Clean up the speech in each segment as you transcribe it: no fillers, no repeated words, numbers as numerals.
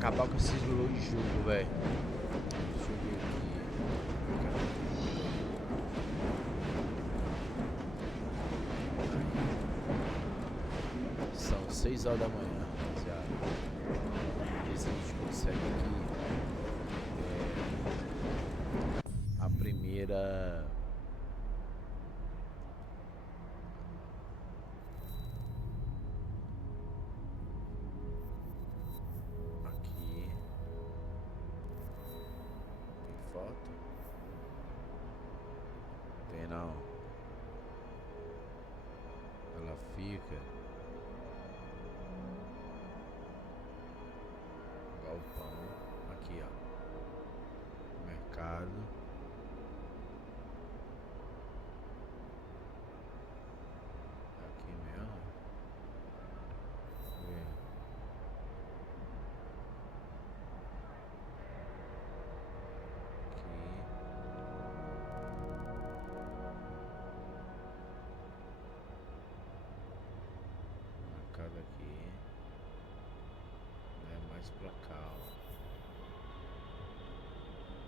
acabar com esse jogo, velho. Deixa eu ver aqui. São 6 horas da manhã, rapaziada. Ver se a gente consegue aqui a primeira. Aqui. Tem foto? Tem não. Ela fica. Galpão. Aqui, ó. Mercado. Aqui mesmo. Vê. Aqui. Mercado aqui. Né? Mais pra cá, ó.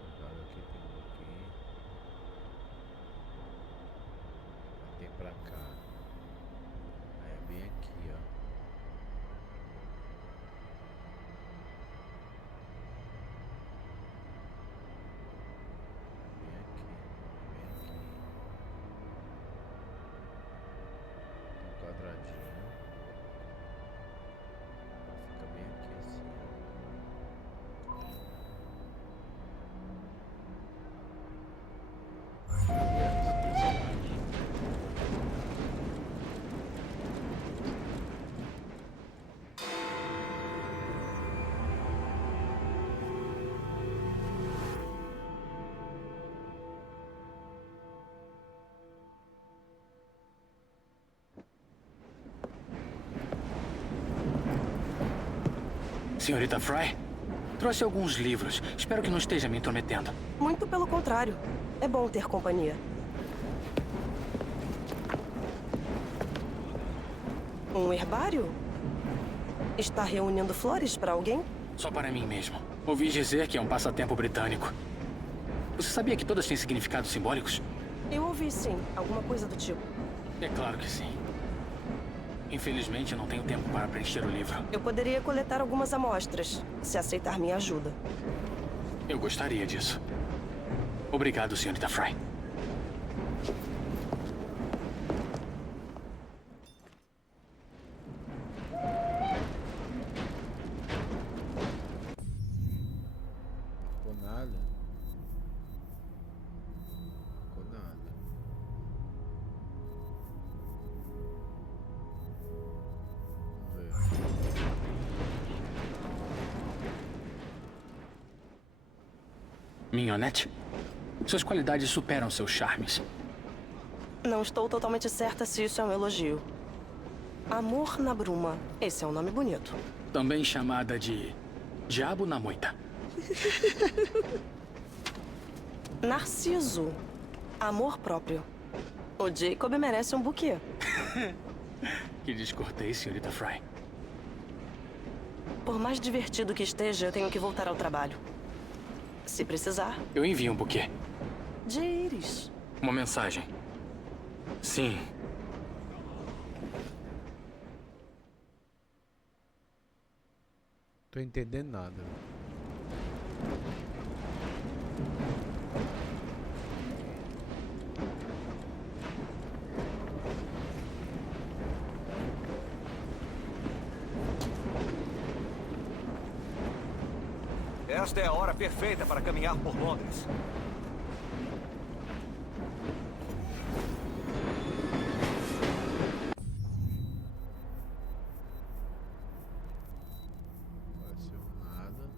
Mercado aqui tem um aqui. Tem pra cá. Aí é bem aqui, ó. Bem aqui. Bem aqui. Tem um quadradinho. Fica bem aqui assim, ó. Senhorita Fry, trouxe alguns livros. Espero que não esteja me intrometendo. Muito pelo contrário. É bom ter companhia. Um herbário? Está reunindo flores para alguém? Só para mim mesmo. Ouvi dizer que é um passatempo britânico. Você sabia que todas têm significados simbólicos? Eu ouvi, sim. Alguma coisa do tipo. É claro que sim. Infelizmente, eu não tenho tempo para preencher o livro. Eu poderia coletar algumas amostras, se aceitar minha ajuda. Eu gostaria disso. Obrigado, senhorita Fry. Ficou nada. Ficou nada. Vamos ver. Mignonette, suas qualidades superam seus charmes. Não estou totalmente certa se isso é um elogio. Amor na Bruma. Esse é um nome bonito. Também chamada de Diabo na Moita. Narciso. Amor próprio. O Jacob merece um buquê. Que descortei, senhorita Fry. Por mais divertido que esteja, eu tenho que voltar ao trabalho. Se precisar. Eu envio um buquê. De íris. Uma mensagem. Sim. Tô entendendo nada. Esta é a hora perfeita para caminhar por Londres. Não apareceu nada.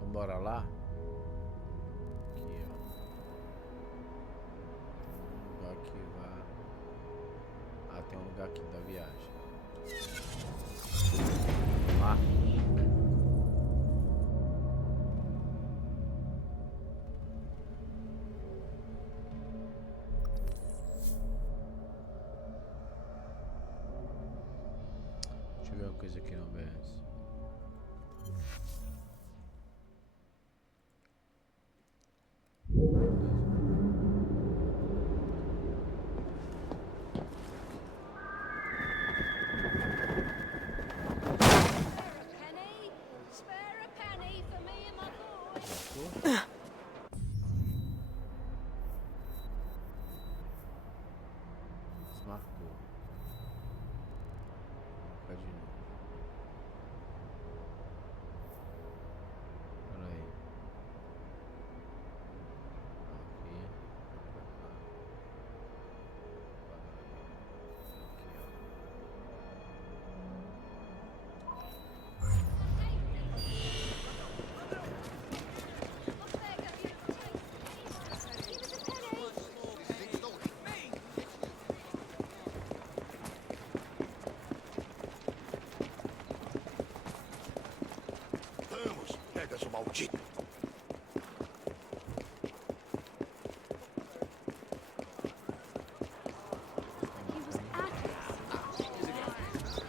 Vambora lá? Aqui, ó. Tem um lugar que vai. Ah, tem um lugar aqui da viagem. Vamos lá. a coisa que não obedece. Penny? Spare a penny for me and my boy. Desmarcou. Marcar de novo. Olha aí. Aqui. Pra cá. Aqui, ó. Vamos, pega seu maldito. He was at us.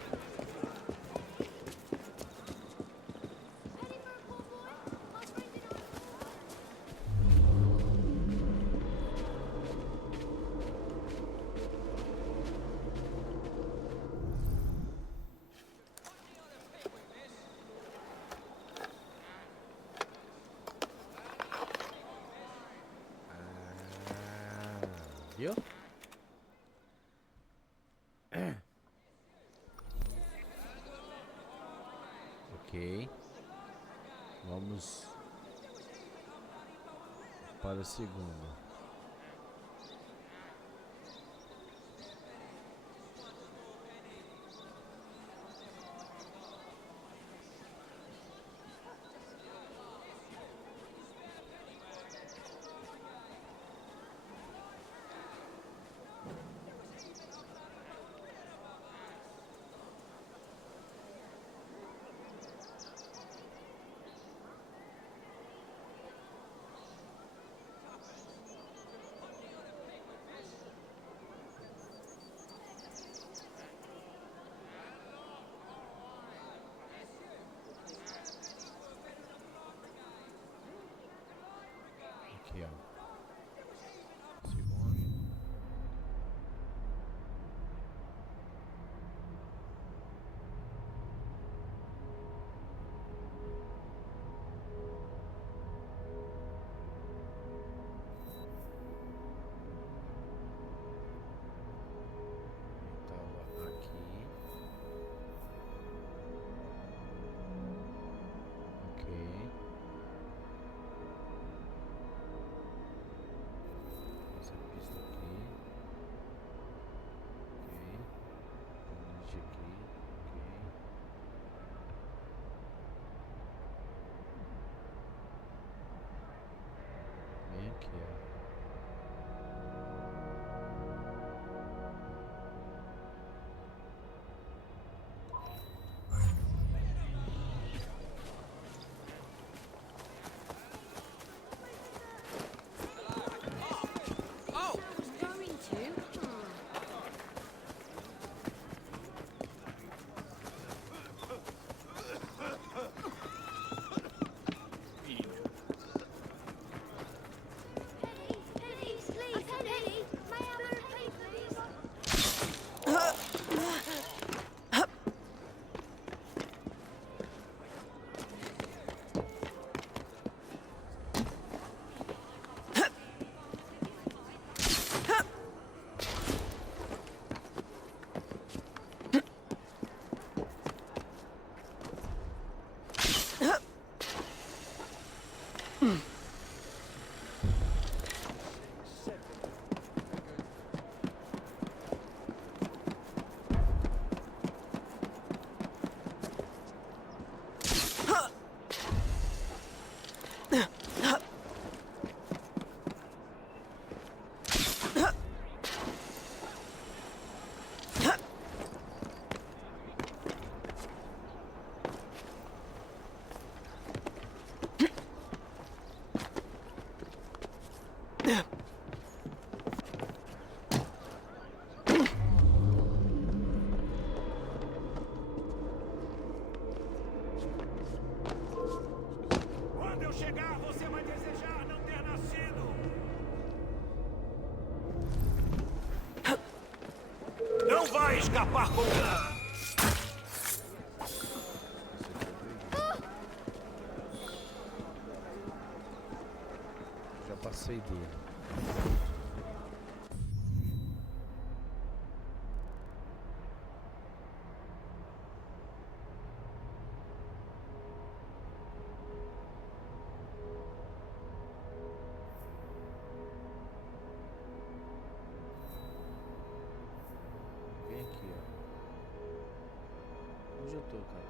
Penny for a poor boy? My friend and I. Viu? Ok. Vamos para o segundo. Aqui, ó. Segundo. Tava aqui. Ok. escapar com... Já passei dele. Vem aqui, ó. Onde eu tô, cara?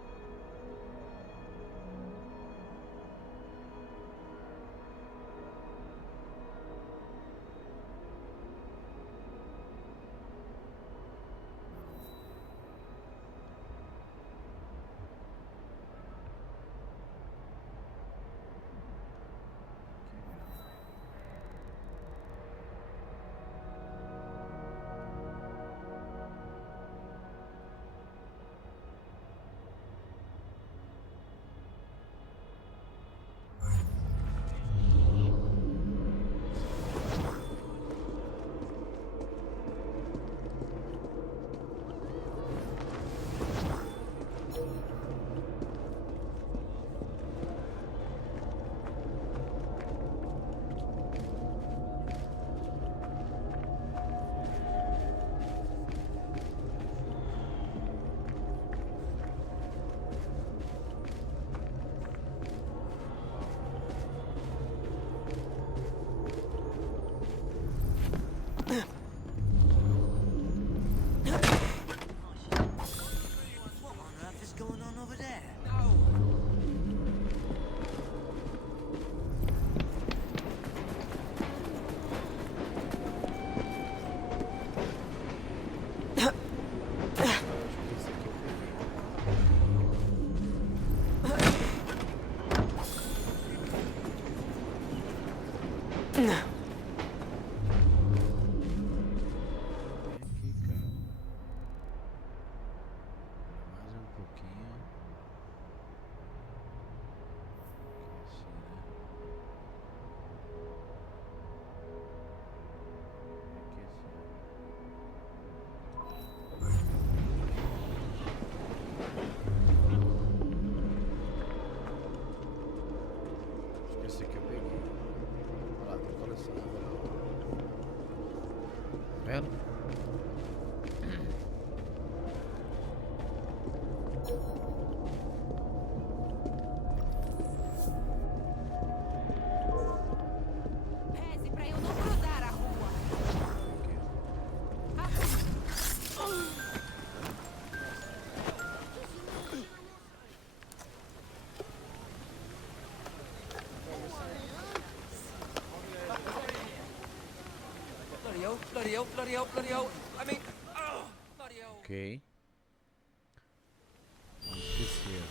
Esse aqui eu peguei. Olha lá, tem colecionável lá. Tá vendo? Reze pra eu não cruzar a rua. Bloody hell. I mean... Oh, bloody hell. Ok. Esqueceram.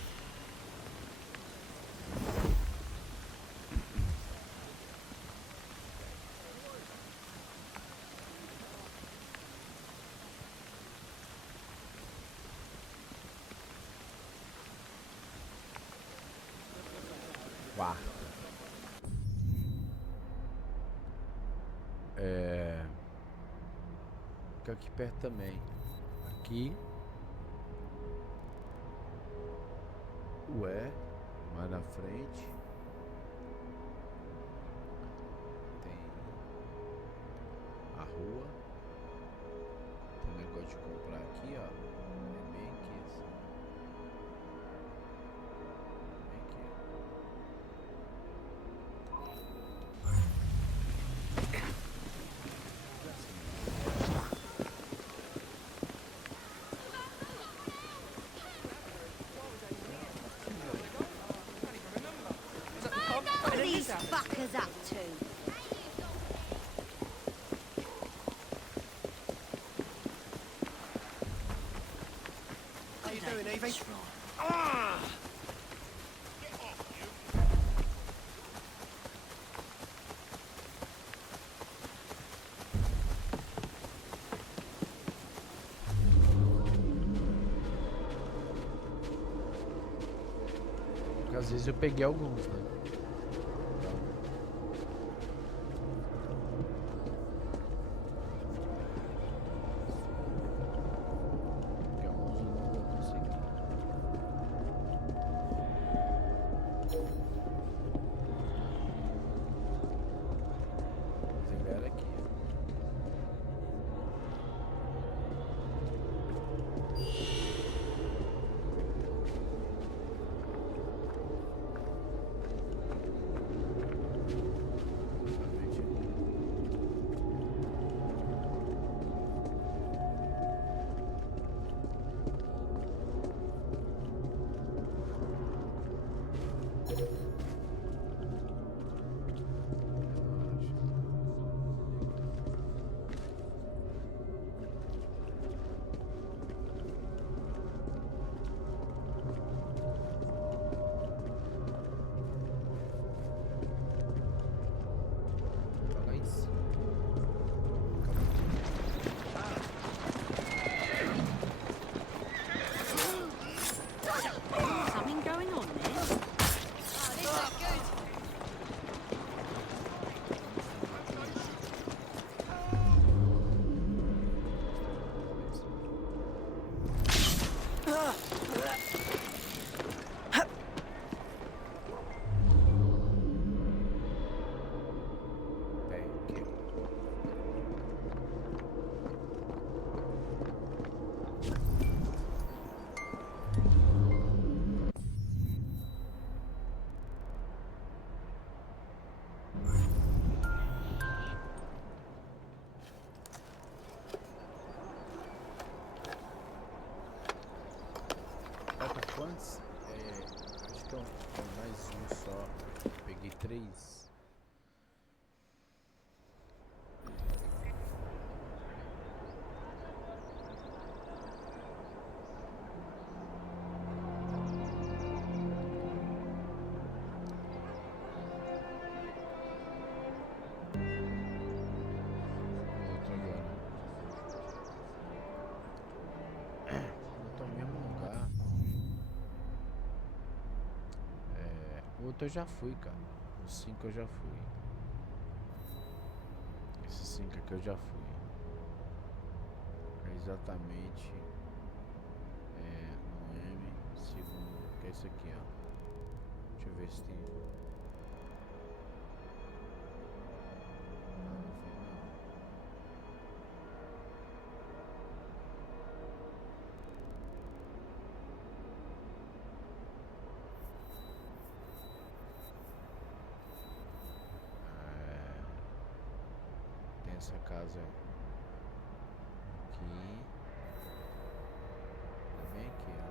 Quarto. Fica aqui perto também. Aqui. Ué. Mais na frente. Tem a rua. Tem um negócio de comprar aqui, ó. É bem aqui assim. Bem aqui. What are these fuckers up to? How you doing, Evie? Porque às vezes eu peguei alguns, né? quantos? Acho que é mais um só. Peguei 3. Outro agora. Eu tô no mesmo lugar. O outro eu já fui, cara. Os 5 eu já fui. Esses 5 aqui eu já fui. É exatamente no M, segundo, que é esse aqui, ó. Deixa eu ver se tem. Ah, não foi não. Tem essa casa aqui. É bem aqui, ó.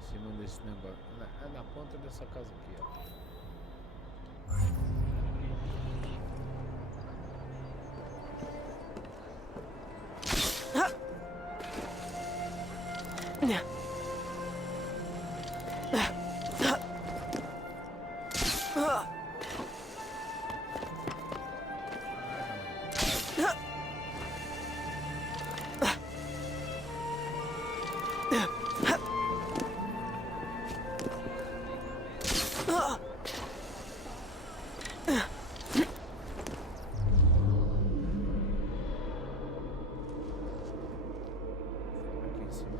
Em cima desse negócio. É na ponta dessa casa aqui, ó. Aqui em cima.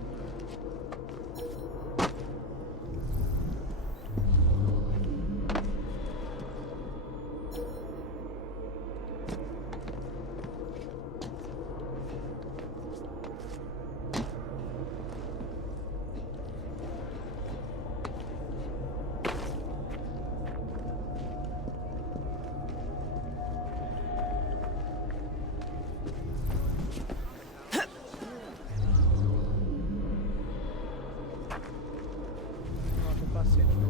Não, capacete, né?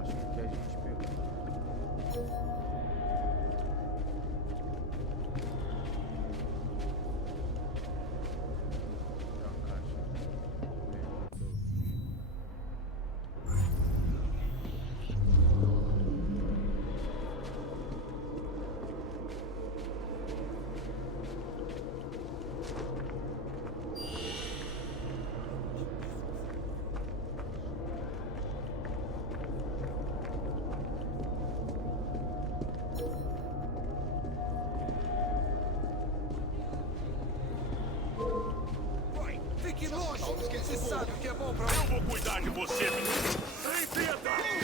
Acho que aqui a gente pegou. Tem uma caixa. Vai, fique longe! Você sabe o que é bom pra Eu vou cuidar de você, menino. Sem piedade.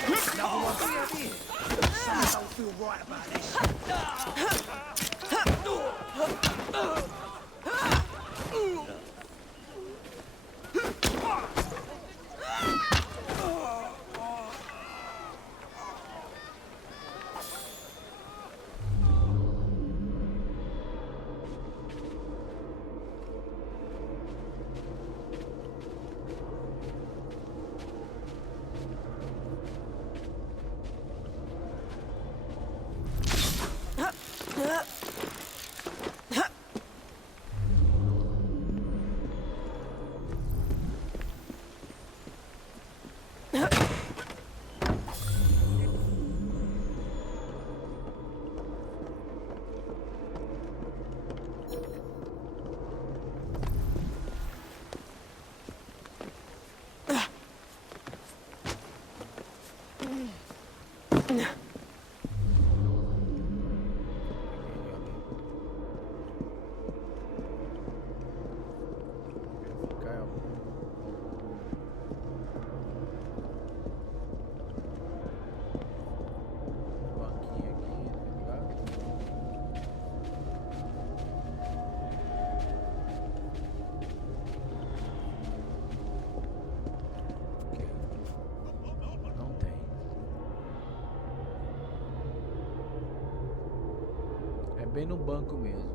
bem no banco mesmo.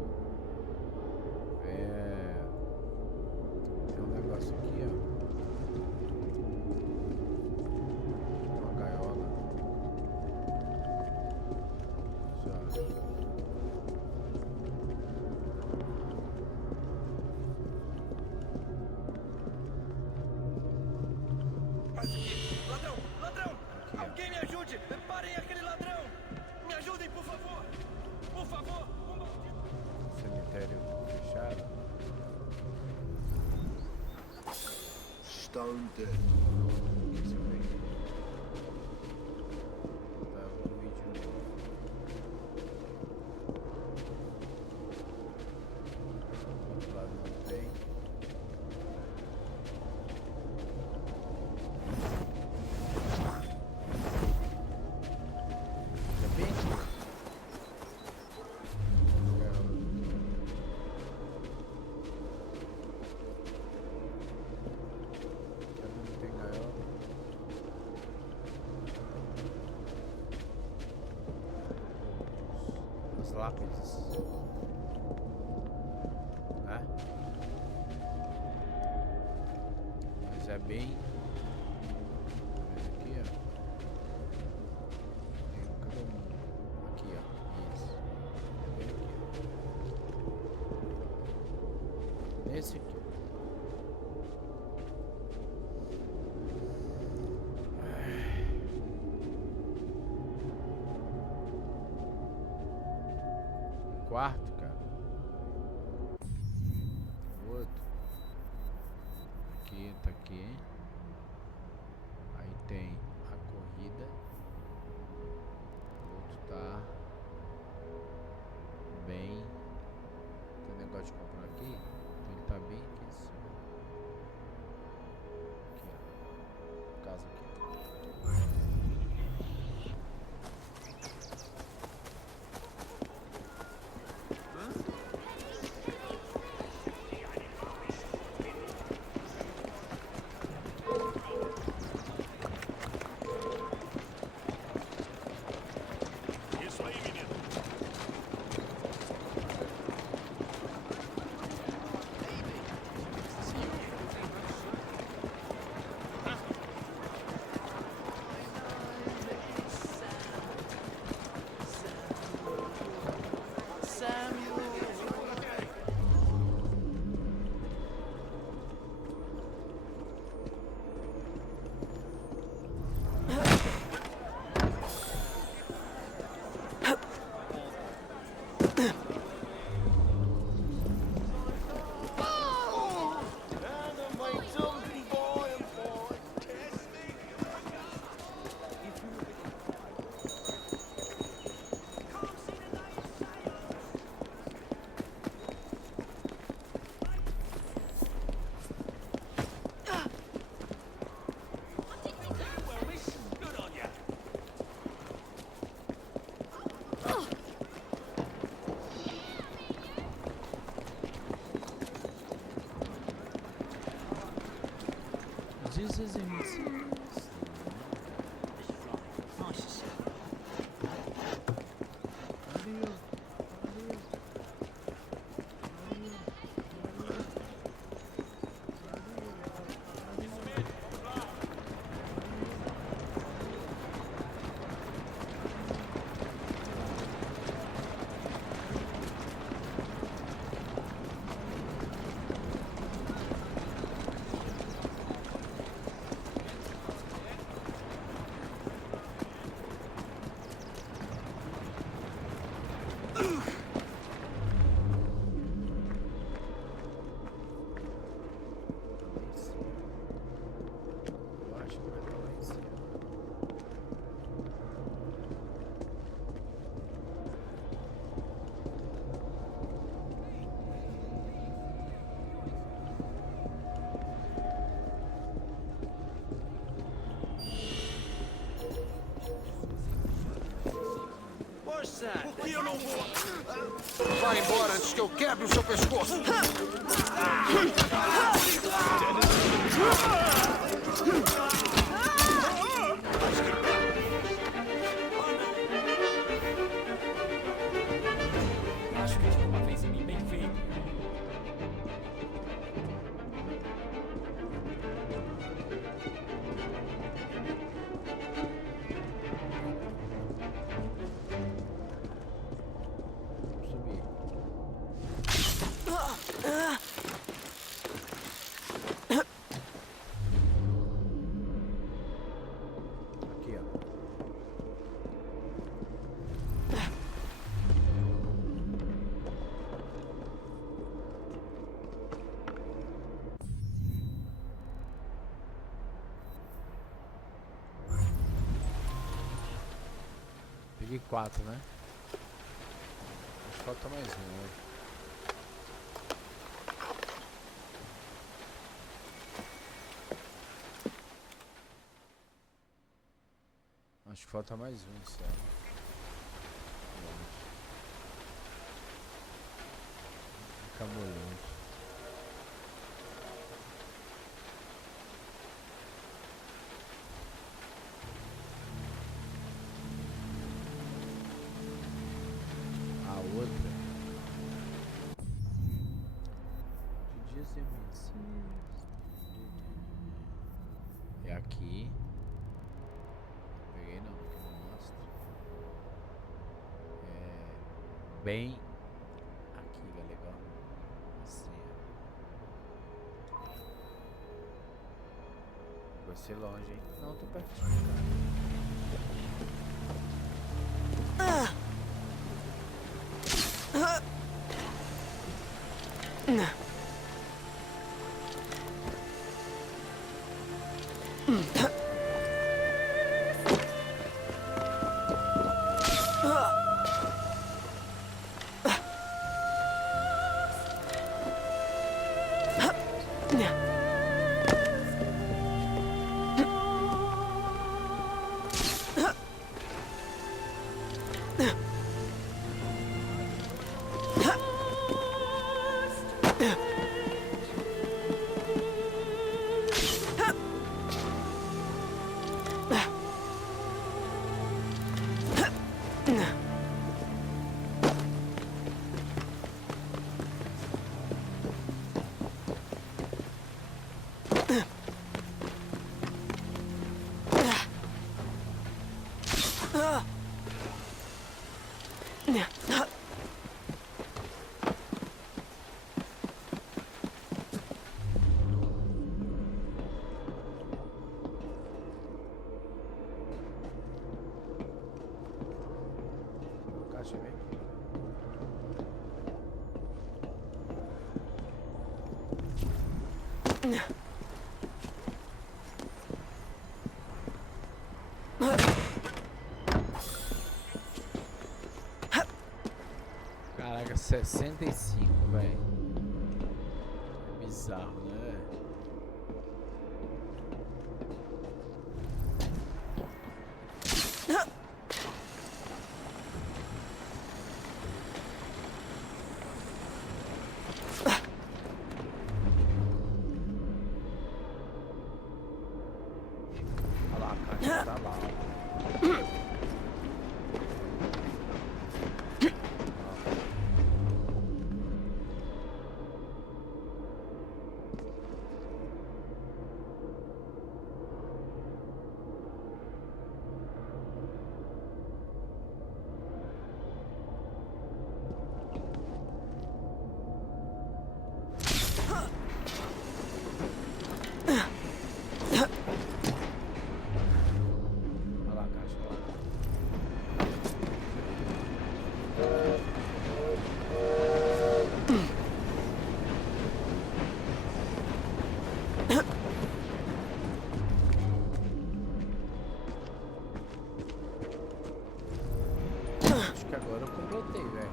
Tem um negócio aqui, ó. Uma gaiola. Já. Mas que... Ladrão! Ladrão! Alguém me ajude! Parem aquele ladrão! Me ajudem, por favor! Por favor! Um maldito... Cemitério fechado. Stone dead. Deixa eu ver. Tá um vídeo novo. Do outro lado não tem. É bem aqui. Tem gaiola. As lápides. Né? Mas é bem. Aqui, ó. Cadê um? Aqui, ó. Isso. É bem aqui, ó. Nesse aqui. Quarto, cara. O outro. Aqui, tá aqui. Aí tem a corrida. O outro tá bem. Tem negócio de comprar aqui. Ele tá bem aqui em cima. Aqui, ó. Casa aqui. Isso aí, menino. This is insane. Por que eu não vou? Vai embora antes que eu quebre o seu pescoço! Peguei 4, né? Acho que falta mais um hoje. Acho que falta mais um, sério. Acabou longe. A outra. Podia ser vencidos. É aqui. Peguei não, porque não mostra. É bem aqui, galera. Assim, ó. Vai ser longe, hein? Não, tô pertinho, cara. Caixa bem aqui. Caraca, 65, velho. É bizarro, né? Olha lá, a caixa tá lá. Olha lá a caixa, olha lá. Acho que agora eu completei, velho.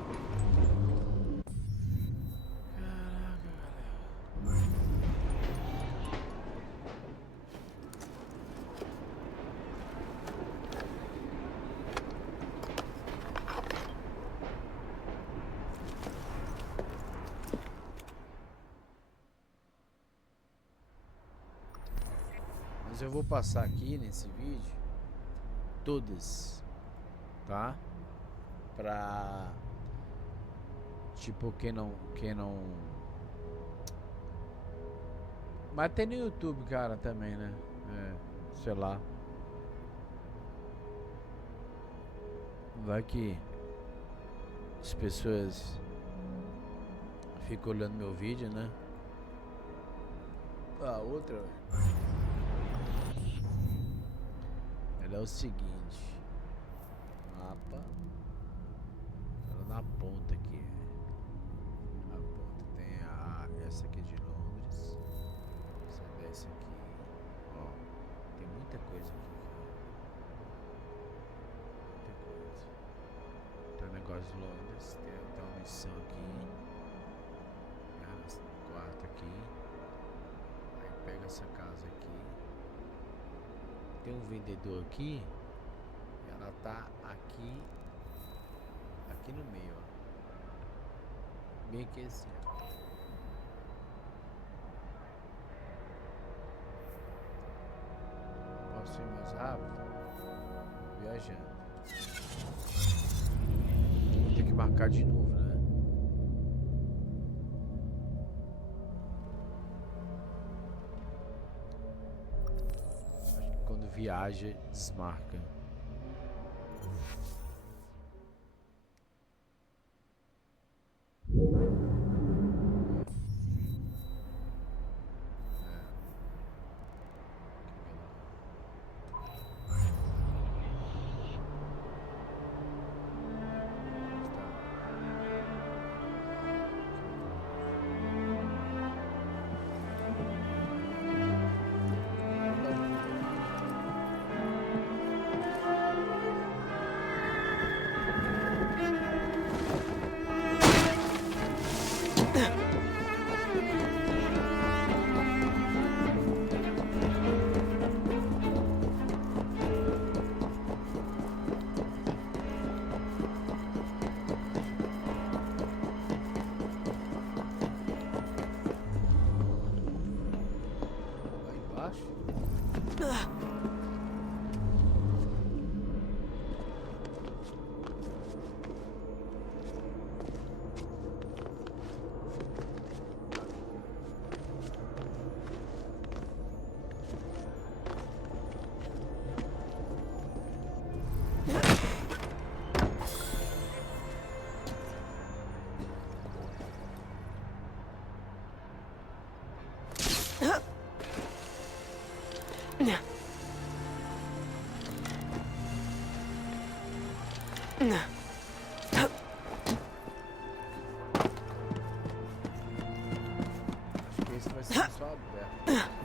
Caraca, galera. Mas eu vou passar aqui nesse vídeo todas, tá? Pra tipo quem não mas tem no YouTube, cara, também, né? É, sei lá. Vai que as pessoas ficam olhando meu vídeo, né? A outra, ela é o seguinte, mapa, ela na ponta aqui, a ponta tem essa aqui de Londres, você desce aqui, ó, tem muita coisa aqui, cara. Muita coisa. Londres. Tem uma missão aqui. Quarto aqui. Aí pega essa casa aqui. Tem um vendedor aqui. Ela tá aqui. Aqui no meio, ó. Bem aqui assim, ó. Posso ir mais rápido? Viajando. Vou ter que marcar de novo, né? Acho que quando viaja, desmarca. Acho que esse vai ser só aberto.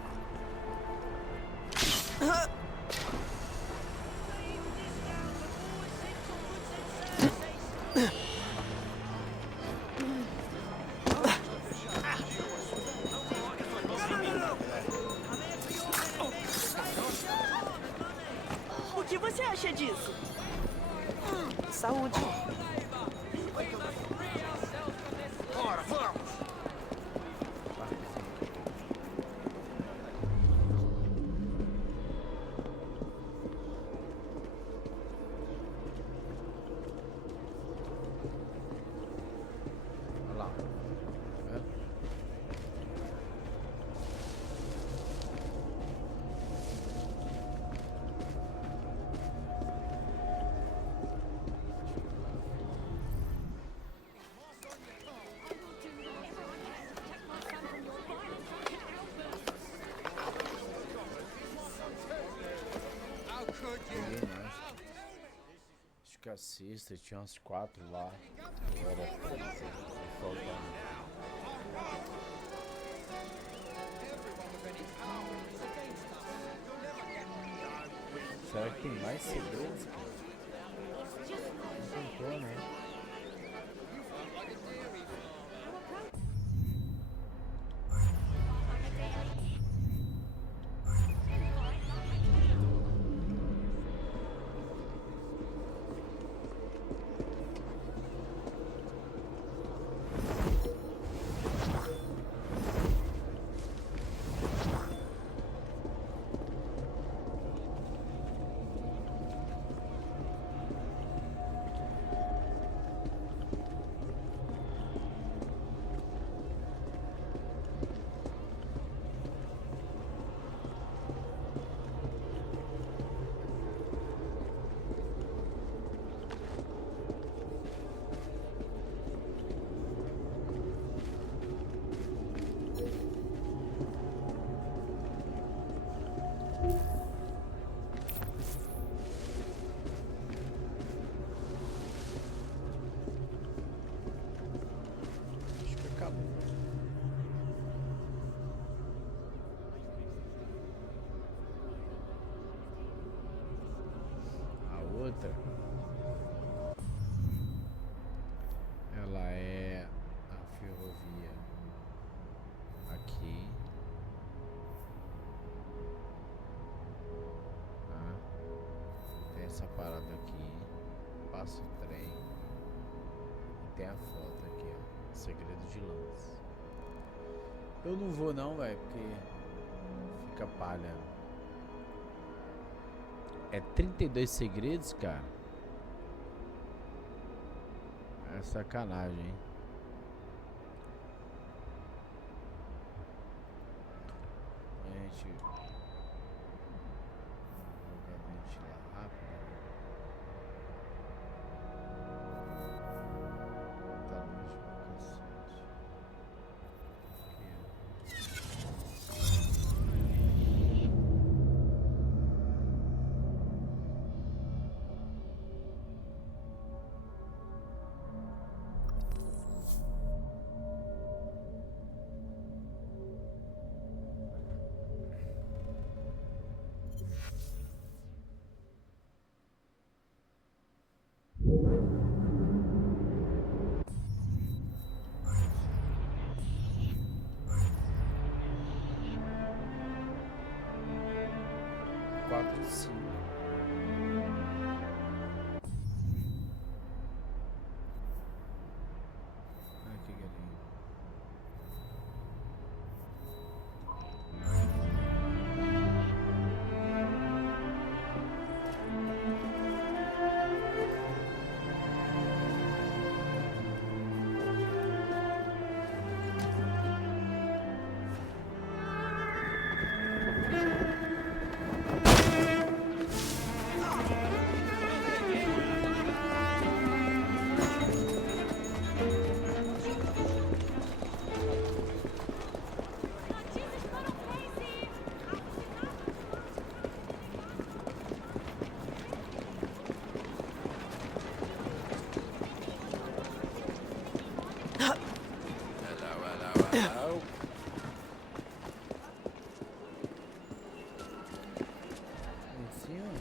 O que você acha disso? Saúde. Bora, vamos! Olha lá. Tá vendo? Peguei mais. Acho que a sexta tinha umas 4 lá. Agora faltando. Será que tem mais segredos, cara? Não contou, né? Acho que acabou. A outra passa o trem. E tem a foto aqui, ó. Segredo de Lance. Eu não vou não, velho, porque fica palha. É 32 segredos, cara? É sacanagem, hein? A gente... Vou ventilar rápido. Tá longe pra cacete. Quatro, cinco. Ai, que galinha. Em cima?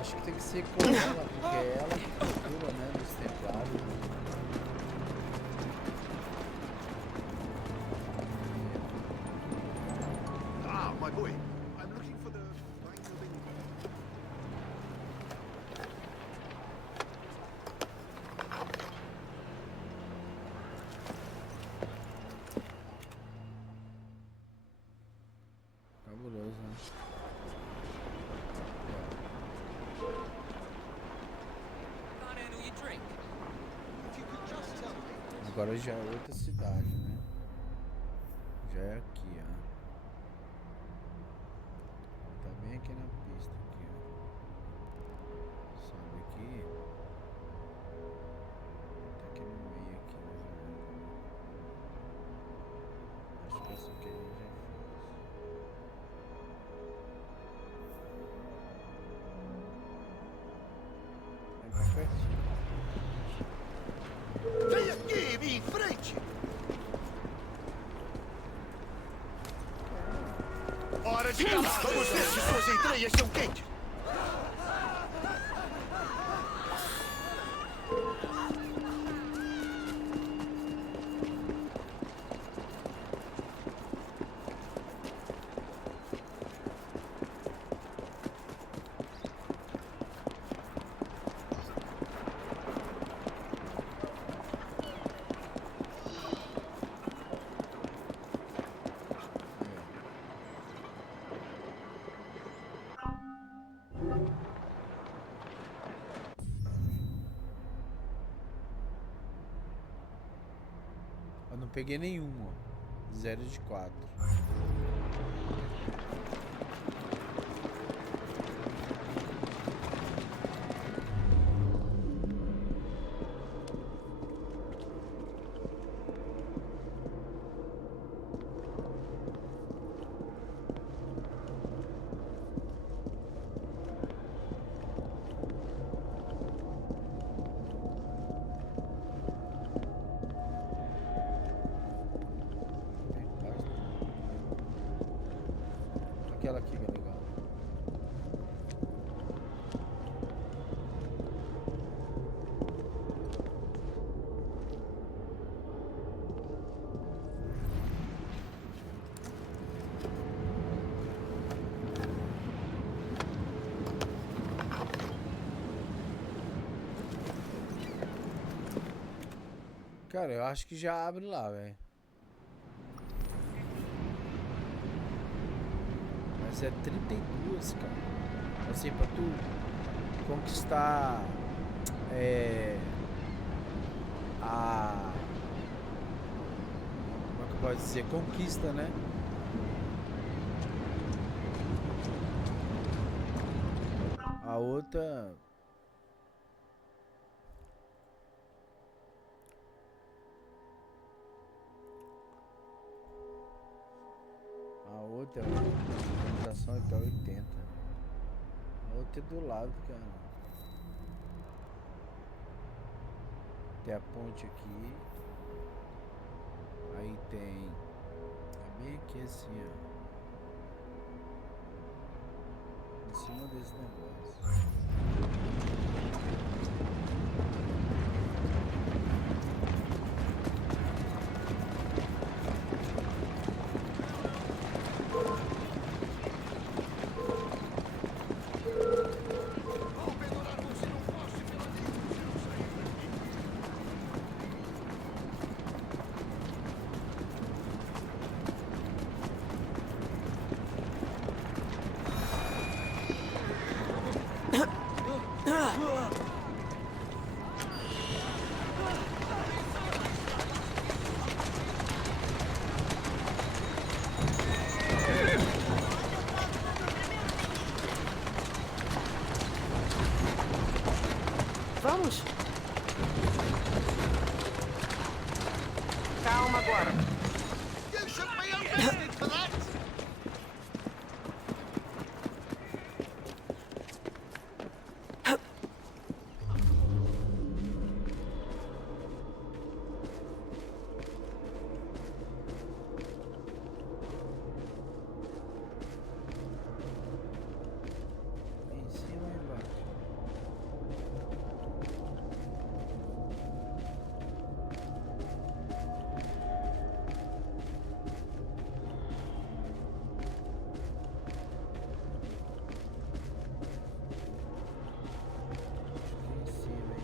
Acho que tem que ser com ela, porque é ela que procura, né, dos templários. Ah, my boy. I'm looking for the line building. Cabuloso, né? Can't handle your drink. If you could just tell me. Agora já é outra cidade, né? Já é aqui, ó. Tá bem aqui na pista, aqui, ó. Sobe aqui. Tá aqui no meio, aqui, mais ou menos. Acho que essa aqui a gente já fez. É bem pertinho. Vem aqui, me enfrente! Hora de calar! Vamos ver se suas entranhas são quentes! Eu não peguei nenhum, ó. 0 de 4. Aquela aqui que é legal. Cara, eu acho que já abre lá, velho. Mas é 32, cara. Assim, pra tu conquistar a... Como é que pode dizer? Conquista, né? A outra... A outra é até 80. A outra é do lado, cara. Tem a ponte aqui. Aí tem... É bem aqui assim, ó. Em cima desse negócio. Vamos? Calma agora. You should be arrested for that! Em cima e embaixo. Em cima, hein?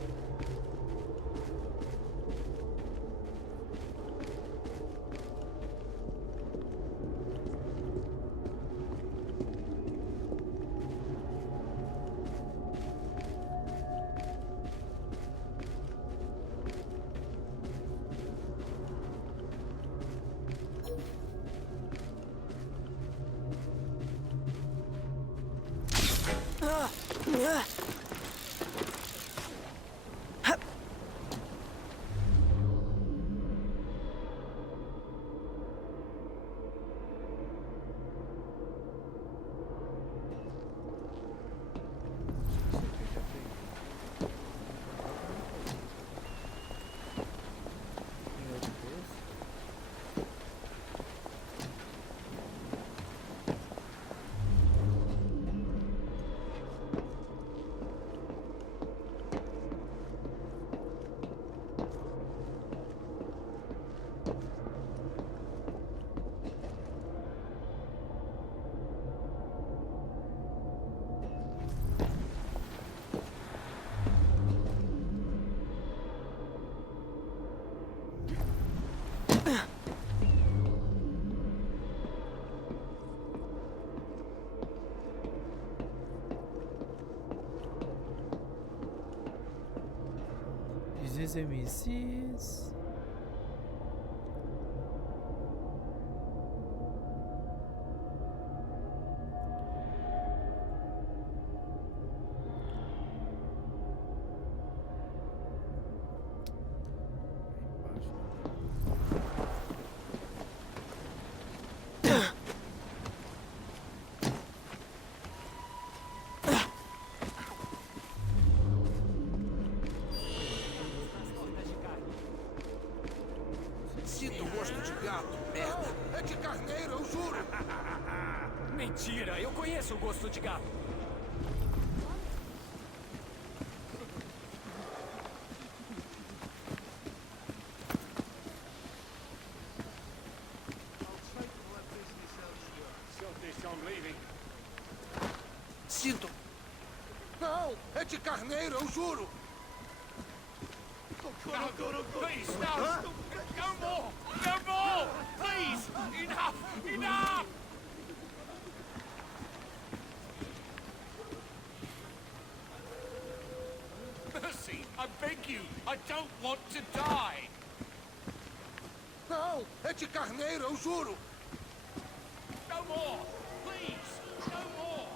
Isso aqui eu já peguei. Tem outro desse? Is this MCs? Sinto gosto de gato, merda. É de carneiro, eu juro. Mentira, eu conheço o gosto de gato. Sinto. Não, é de carneiro, eu juro. Please, no! No more! No more! Please! Enough! Enough! Mercy, I beg you! I don't want to die! Não, é de carneiro, eu juro. No more! Please! No more!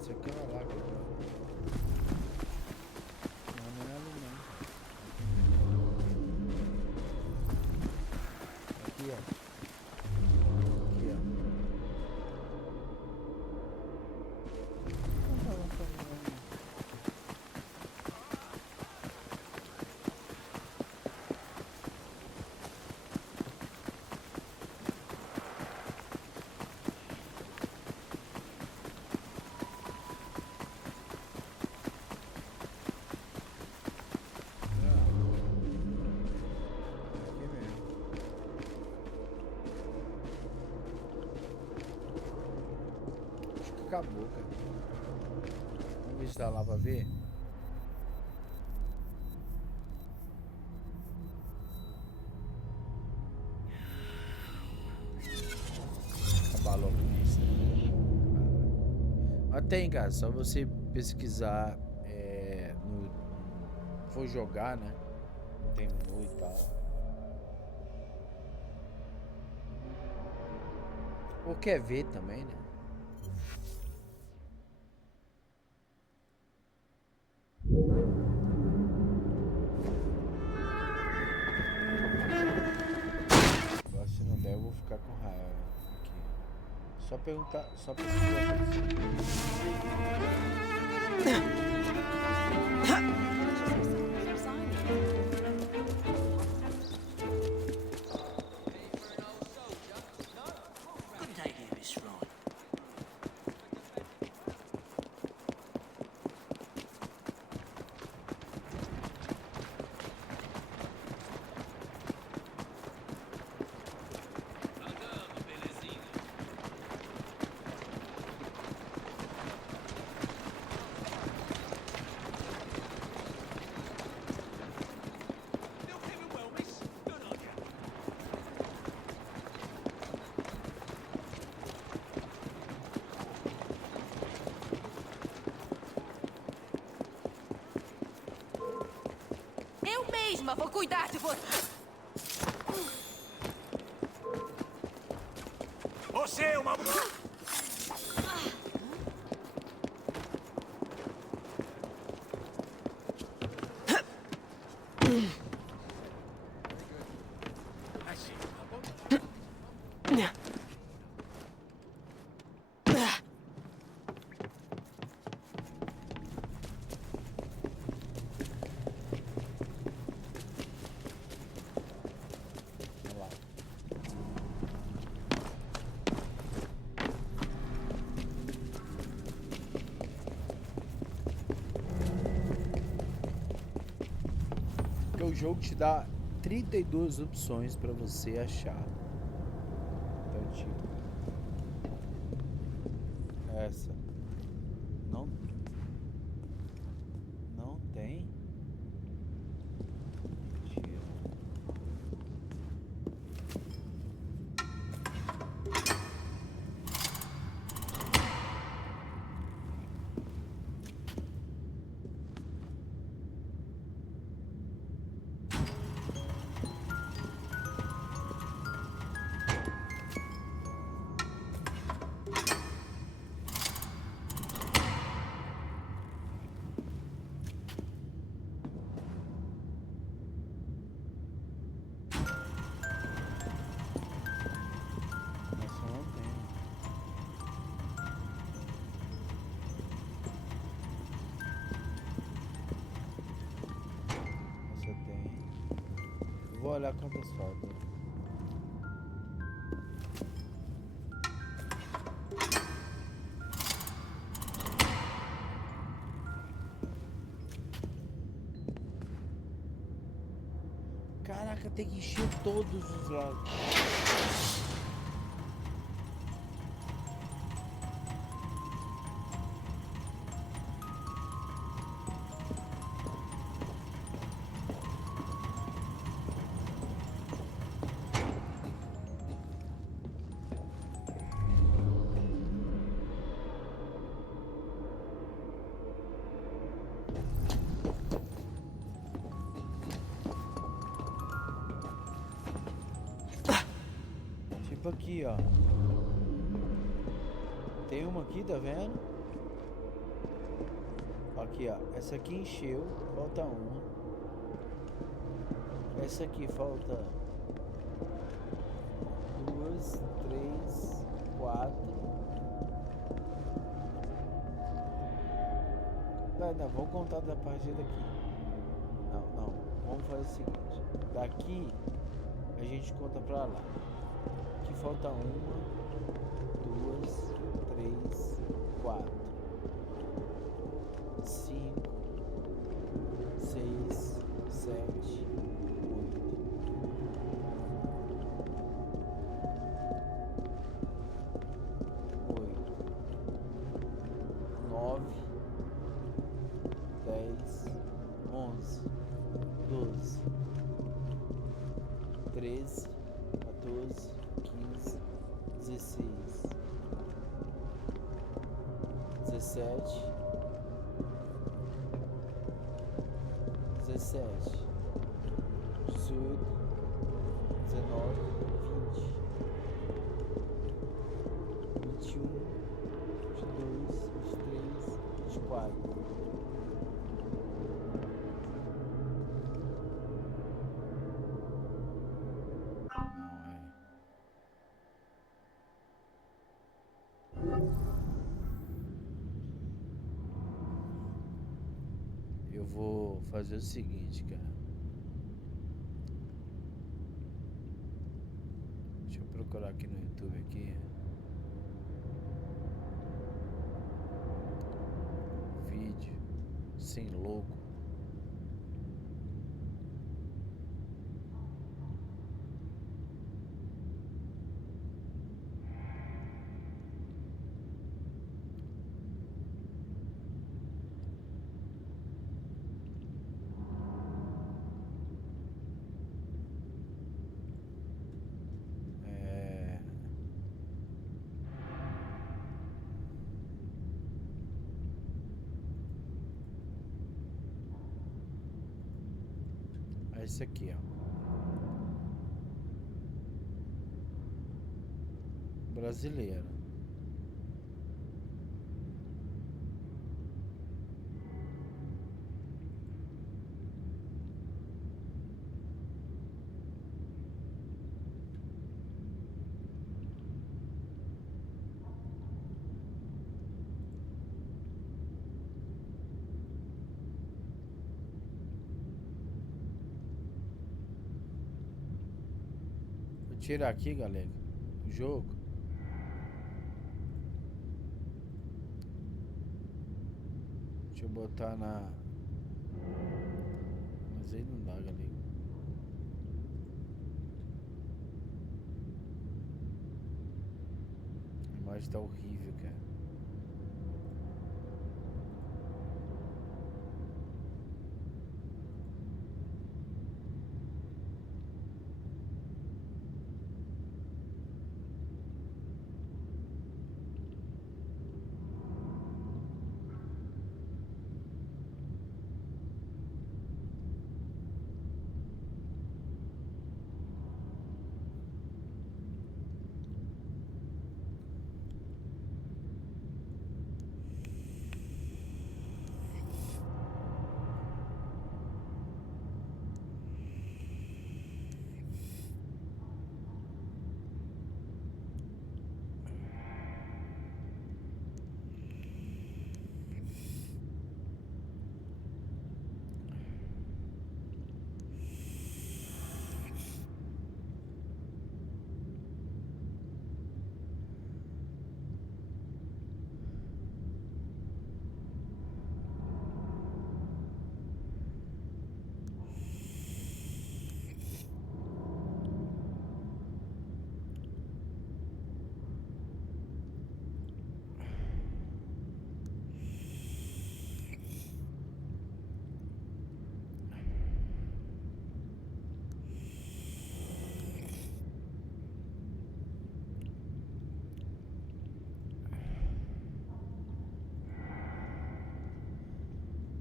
Isso aqui é uma lago. Não é ali não. Aqui, ó. Aqui, ó. Aqui mesmo. Acho que acabou, cara. Vamos ver se dá lá pra ver. Acabar logo isso. Mas tem, cara. Só você pesquisar no. For jogar, né? Tem menu e tal. Ou quer ver também, né? Agora se não der eu vou ficar com raiva aqui. Só perguntar, só pesquisar. Good idea, Miss Ron. Eu mesma vou cuidar de você. Você é uma... Vamos lá. Porque o jogo te dá 32 opções para você achar. Então, tipo, essa não tem. Mentira. Vou olhar quantas faltam. Caraca, tem que encher todos os lados. Tipo aqui, ó. Tem uma aqui, tá vendo? Aqui, ó. Essa aqui encheu, falta uma. Essa aqui falta 2, 3, 4. Não, vamos contar da partir daqui. Não. Vamos fazer o seguinte. Daqui a gente conta pra lá. Aqui falta 1, 2, 3, 4, 5, 6, 7, 8, 9, 10, 11, 12, 13, 14, 15, 16, 17, 17, 18, 19, 20, 21, 22, 23, 24. Eu vou fazer o seguinte, cara. Deixa eu procurar aqui no YouTube aqui. Vídeo sem logo. Esse aqui, ó. Brasileiro. Tirar aqui, galera, o jogo. Deixa eu botar na... Mas aí não dá, galera. A imagem tá horrível, cara.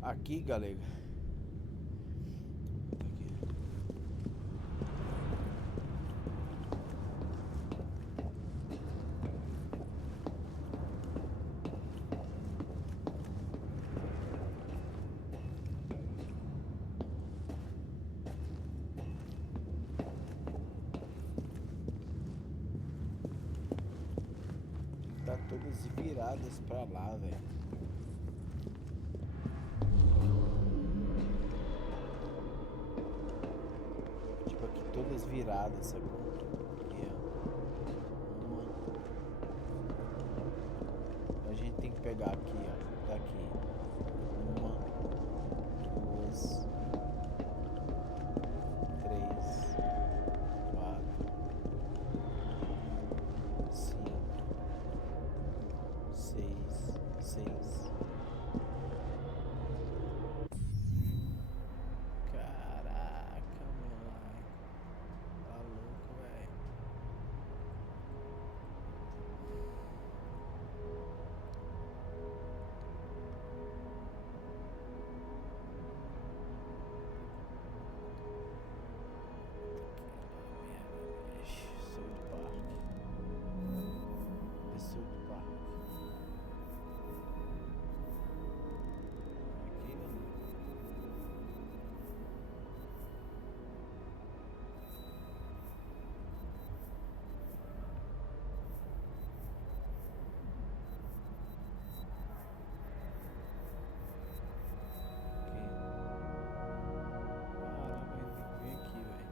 Aqui, galera. Tá todas viradas pra lá, velho. Tipo aqui todas viradas, sacou? Aqui, ó. Uma. A gente tem que pegar aqui, ó. Daqui. Uma. Duas. Três. Quatro. Cinco. Seis. Caraca, moleque. Tá louco, velho. South Park. The South Park. Aqui, né? Aqui. Caraca, ele tem que vir aqui, velho.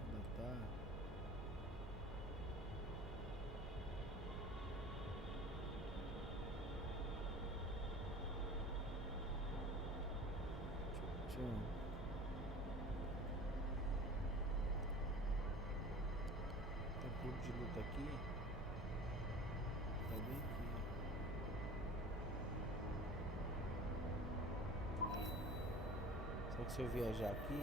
Ainda tá. Tchau. Tem clube de luta aqui. Tá bem aqui. Só que se eu viajar aqui.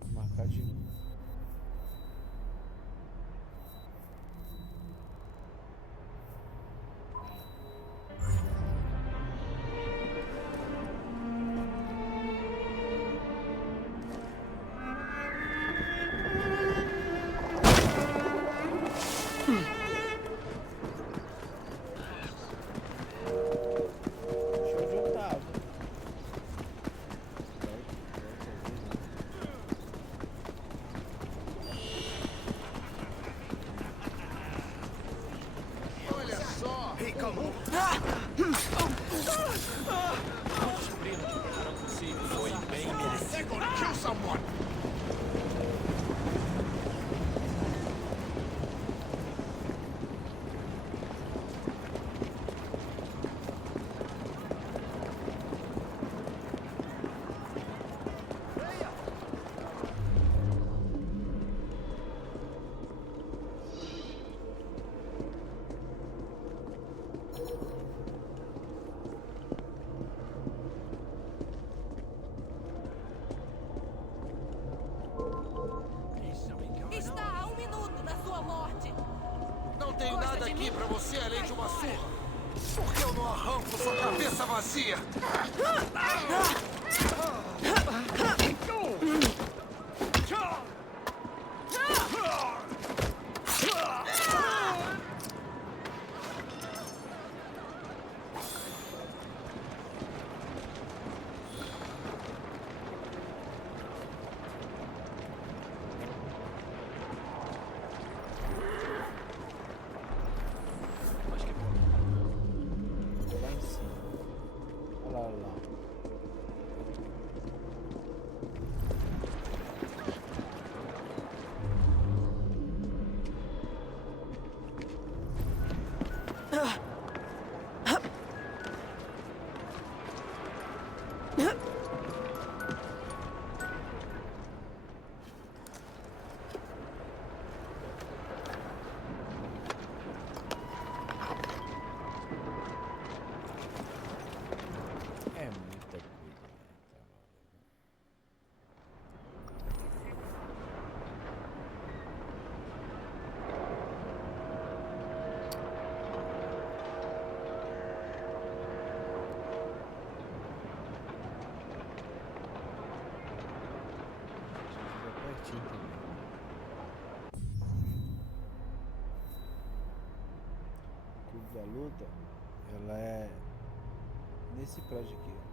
Vou marcar de novo. Deixa eu juntar. Olha só! Ei, calma. They're gonna kill someone! Está a 1 minuto da sua morte. Não tenho Gosta nada de aqui mim? pra você além de uma Vai fora. surra. Por que eu não arranco sua cabeça vazia? Lá em cima. Olha lá, olha lá. que a luta, ela é nesse prédio aqui, ó.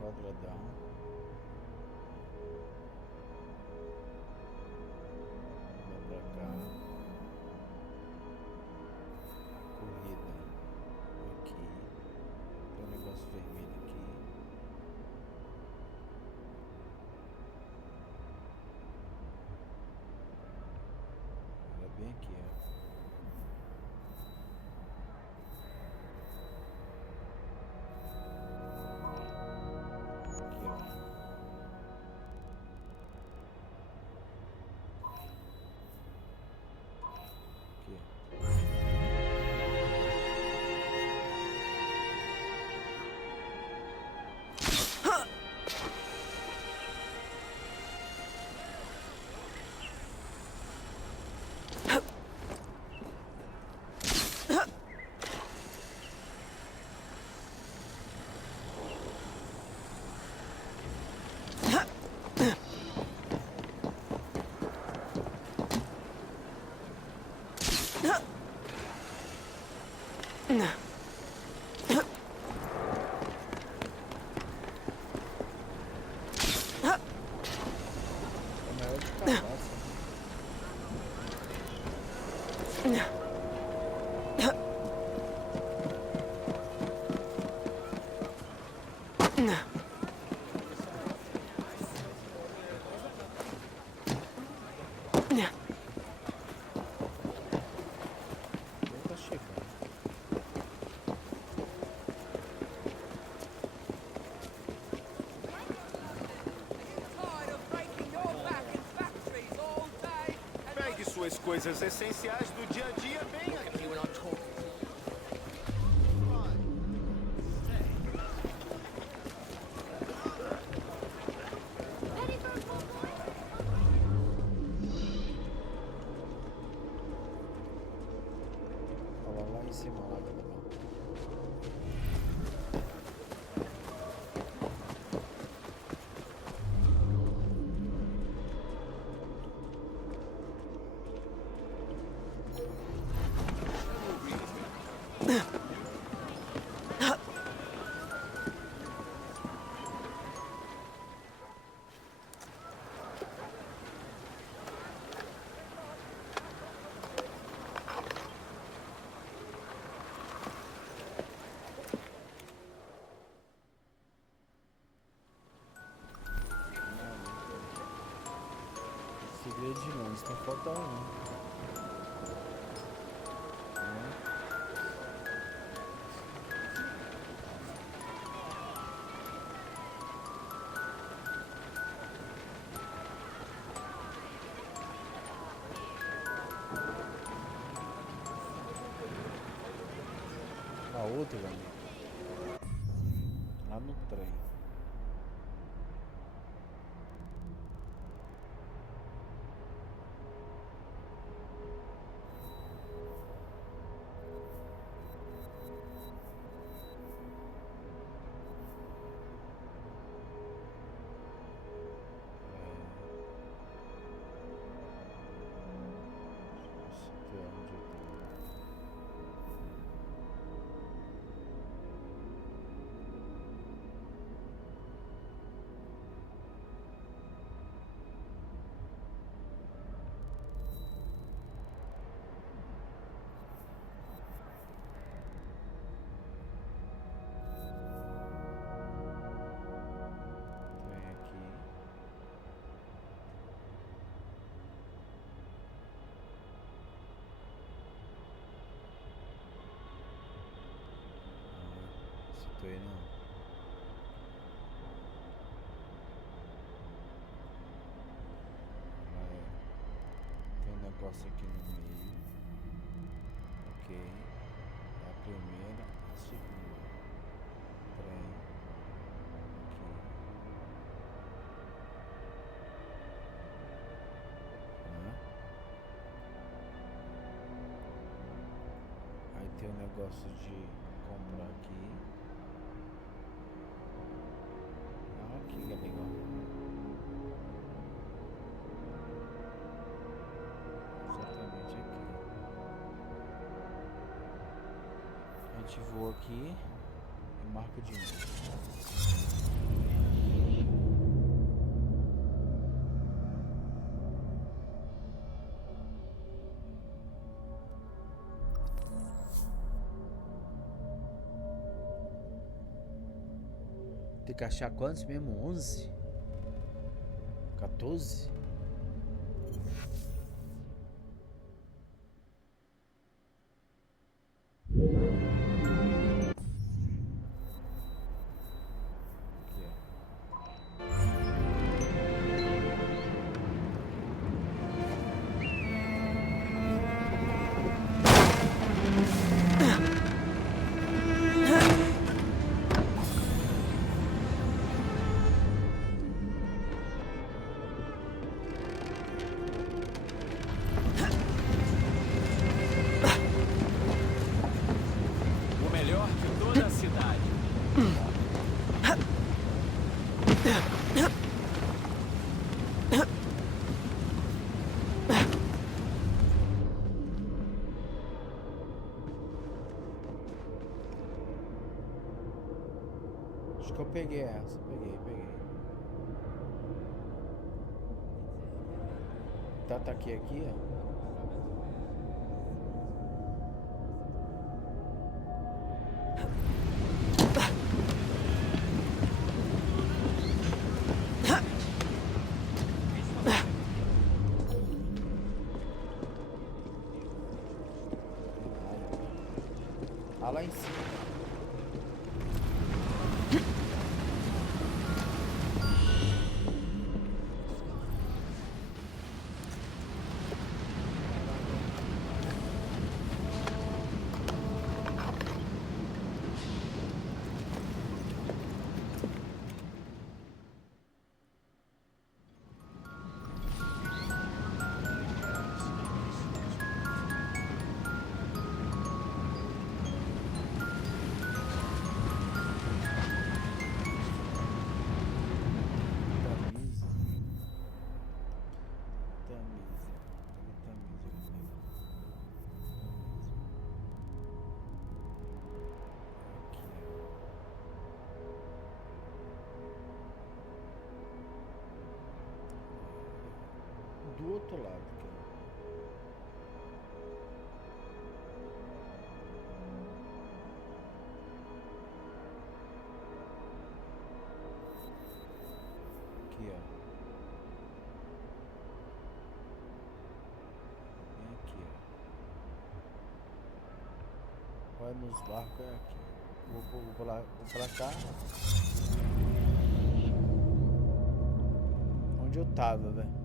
Quadradão. Vai pra cá. Corrida aqui. Tem um negócio vermelho aqui. Era bem aqui, ó. Suas coisas essenciais do dia a dia bem aqui. Olha lá em cima, lá da mão. Segredo de mãos, então falta um. A outra, galera. Lá no trem. matou ele não. Tem um negócio aqui no meio. Ok. É a primeira, a segunda. Trem. Aqui. Aí tem o negócio de comprar aqui. Aqui que é legal. Exatamente aqui. A gente voa aqui e marca de novo. Tem que achar quantos mesmo? 11? 14? Aqui, ó. O melhor de toda a cidade. Acho que eu peguei essa. Peguei. Tá aqui, ó. Ah, lá em cima. Do outro lado aqui. Aqui, ó. Vem aqui, ó. Vai nos barcos, é aqui. Vou pra cá. Onde eu tava, velho.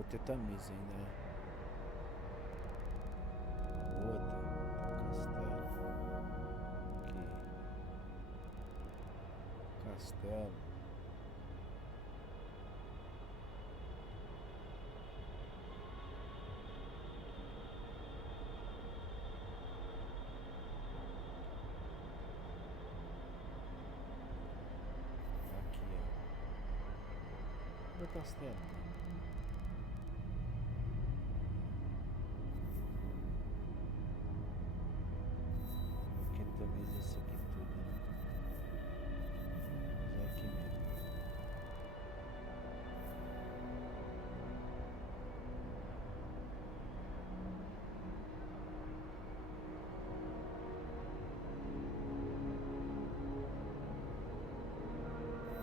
Outra camisa ainda, né? Outra. Castelo. Aqui. Castelo. Aqui, ó. O castelo. Aqui talvez esse aqui tudo, né? Mas é aqui mesmo.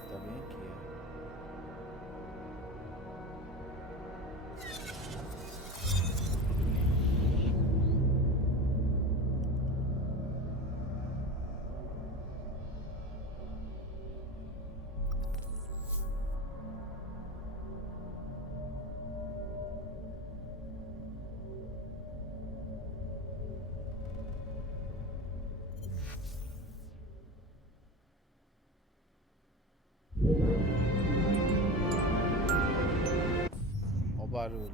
Tá bem aqui, ó. Ó o barulho.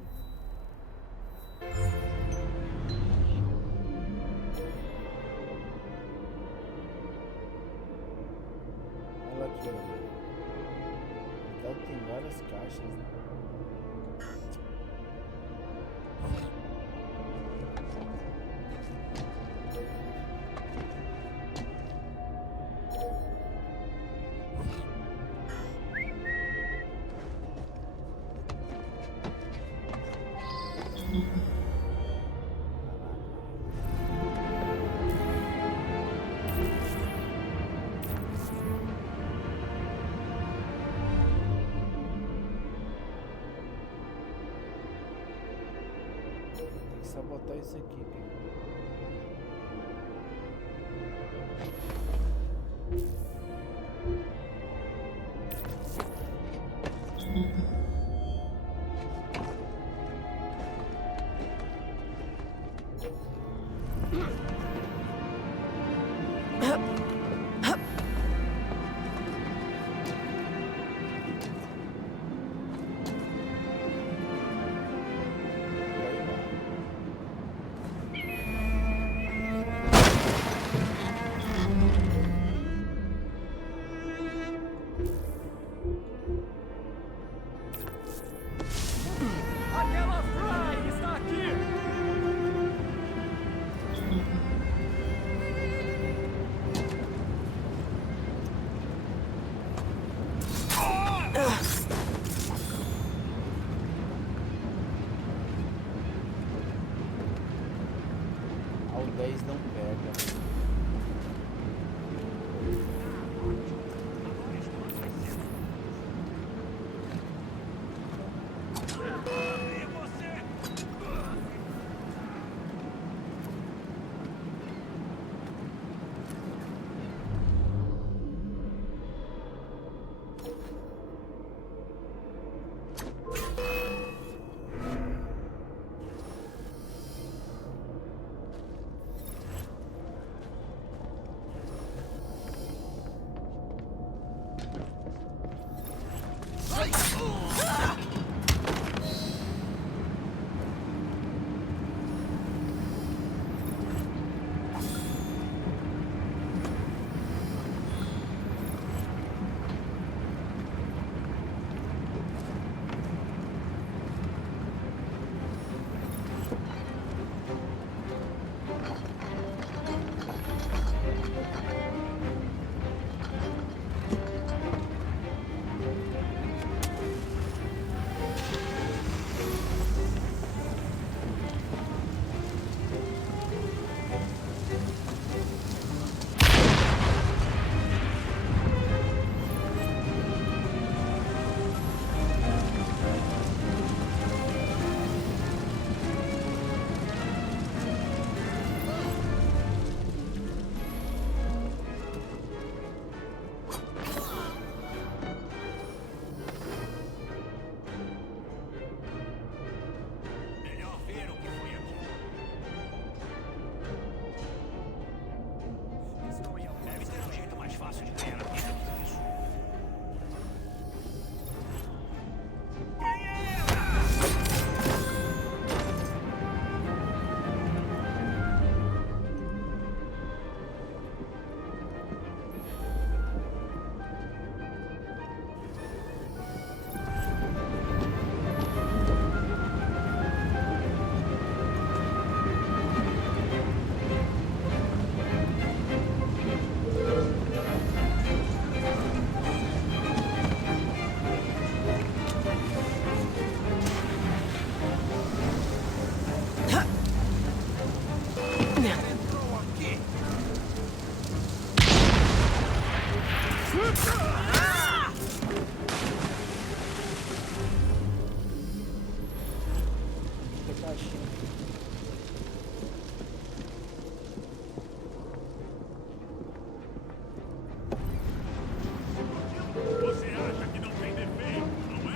Olha aqui, ó. Então tem várias caixas, né? Tem que sabotar isso aqui, cara. Vai lá. Aquela Fry está aqui! Ao 10 não pega. caixinha. Você acha que não tem defeito, não é?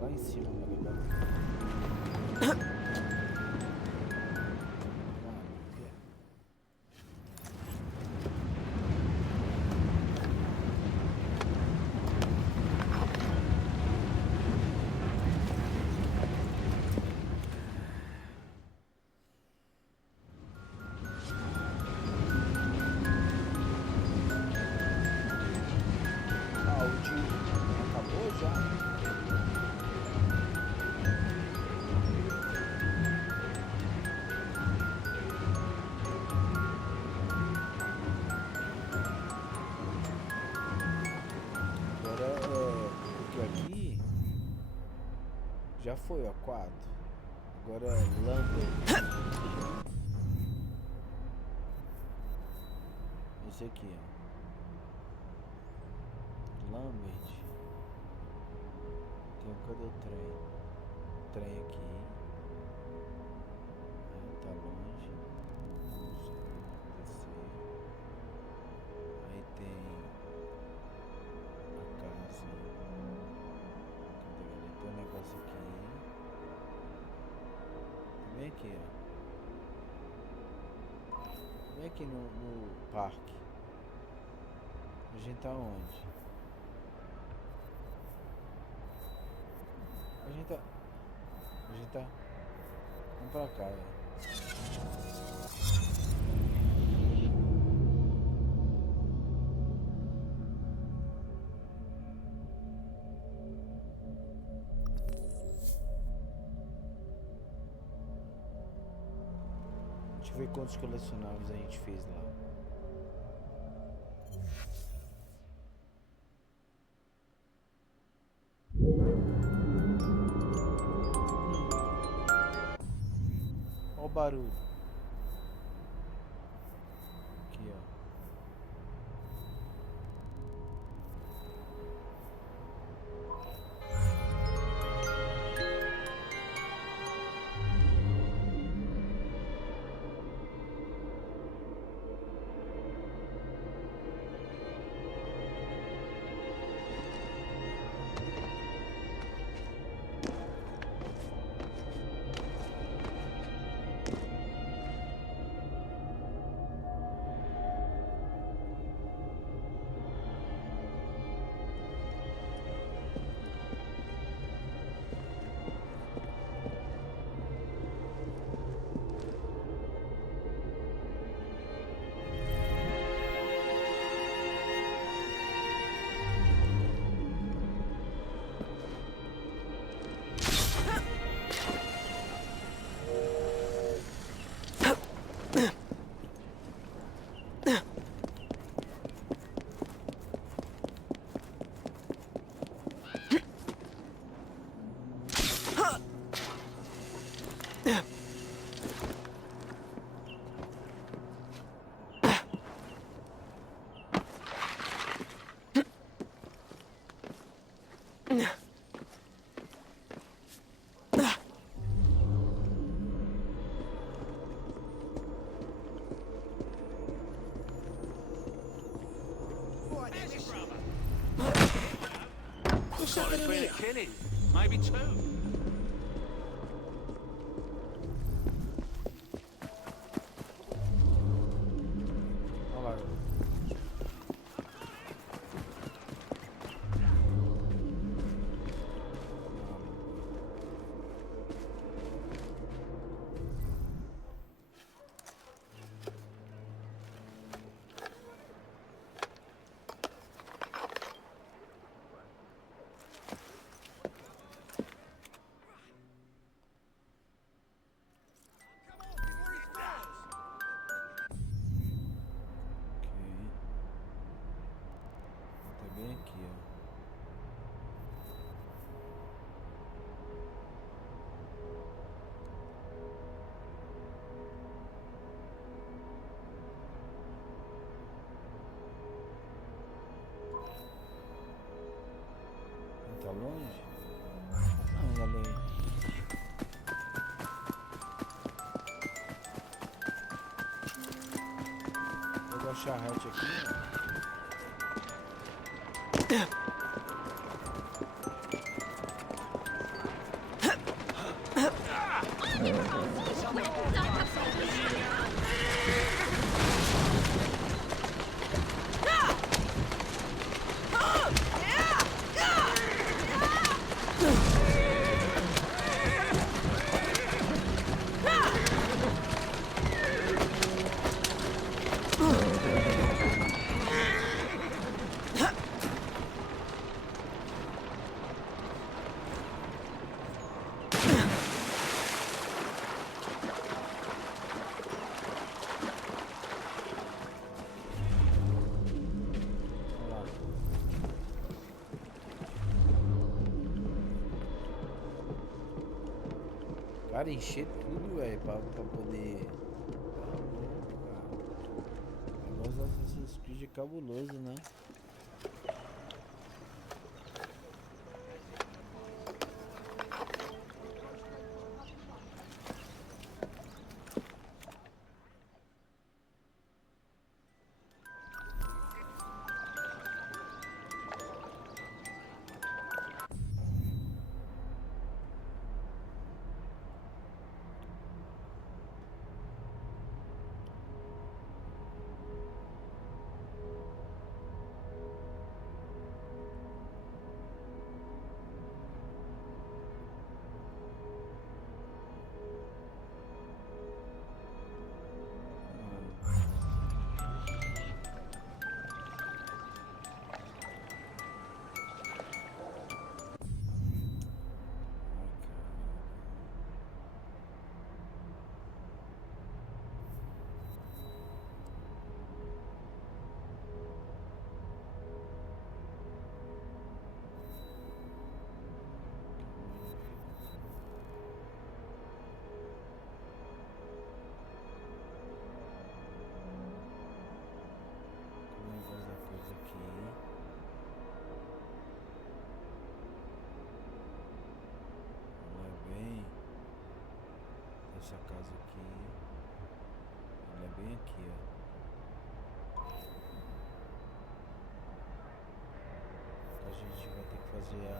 Lá em cima, meu legal. Ah, o dia acabou já? Agora porque aqui já foi, ó, 4. Agora é Lambert. Esse aqui, ó. Lambert. Cadê o trem? Trem aqui. Tá longe. Descer. Aí tem a casa. Cadê? Tem um negócio aqui. Vem aqui, ó. Vem aqui no parque. A gente tá onde? A gente tá. Vamos pra cá, velho. Deixa eu ver quantos colecionáveis a gente fez lá. Olha o barulho. Aqui, ó. Got a bit of killing. Maybe two. Olha lá. Ok. Tá bem aqui, ó. Tá longe? Não, olha aí. Vou dar charrete aqui, ó. Cara, encher tudo, velho, pra poder. Tá louco, cara. O negócio do Assassin's Creed é cabuloso, né? Essa casa aqui, ela é bem aqui, ó. A gente vai ter que fazer a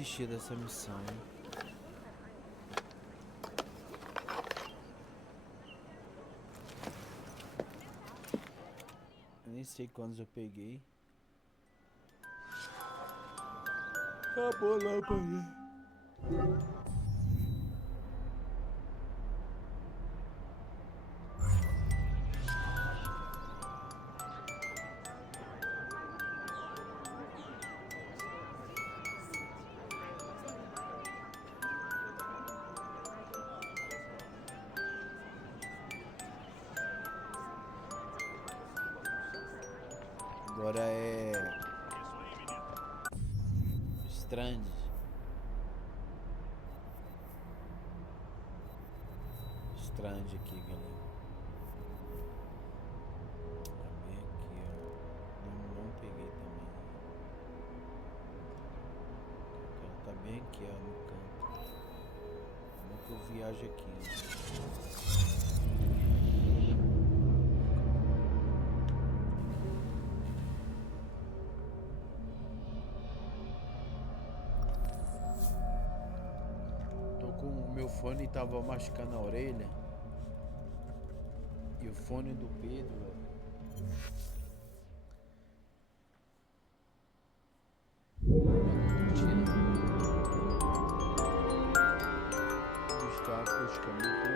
desistir dessa missão, hein? Eu nem sei quantos eu peguei. Acabou lá, pai. Agora é Strand. Strand aqui, galera. Também aqui, ó. Não peguei também. Ela tá bem aqui, ó, no canto. Como é que eu viajo aqui, né? O meu fone tava machucando a orelha. E o fone do Pedro, está praticamente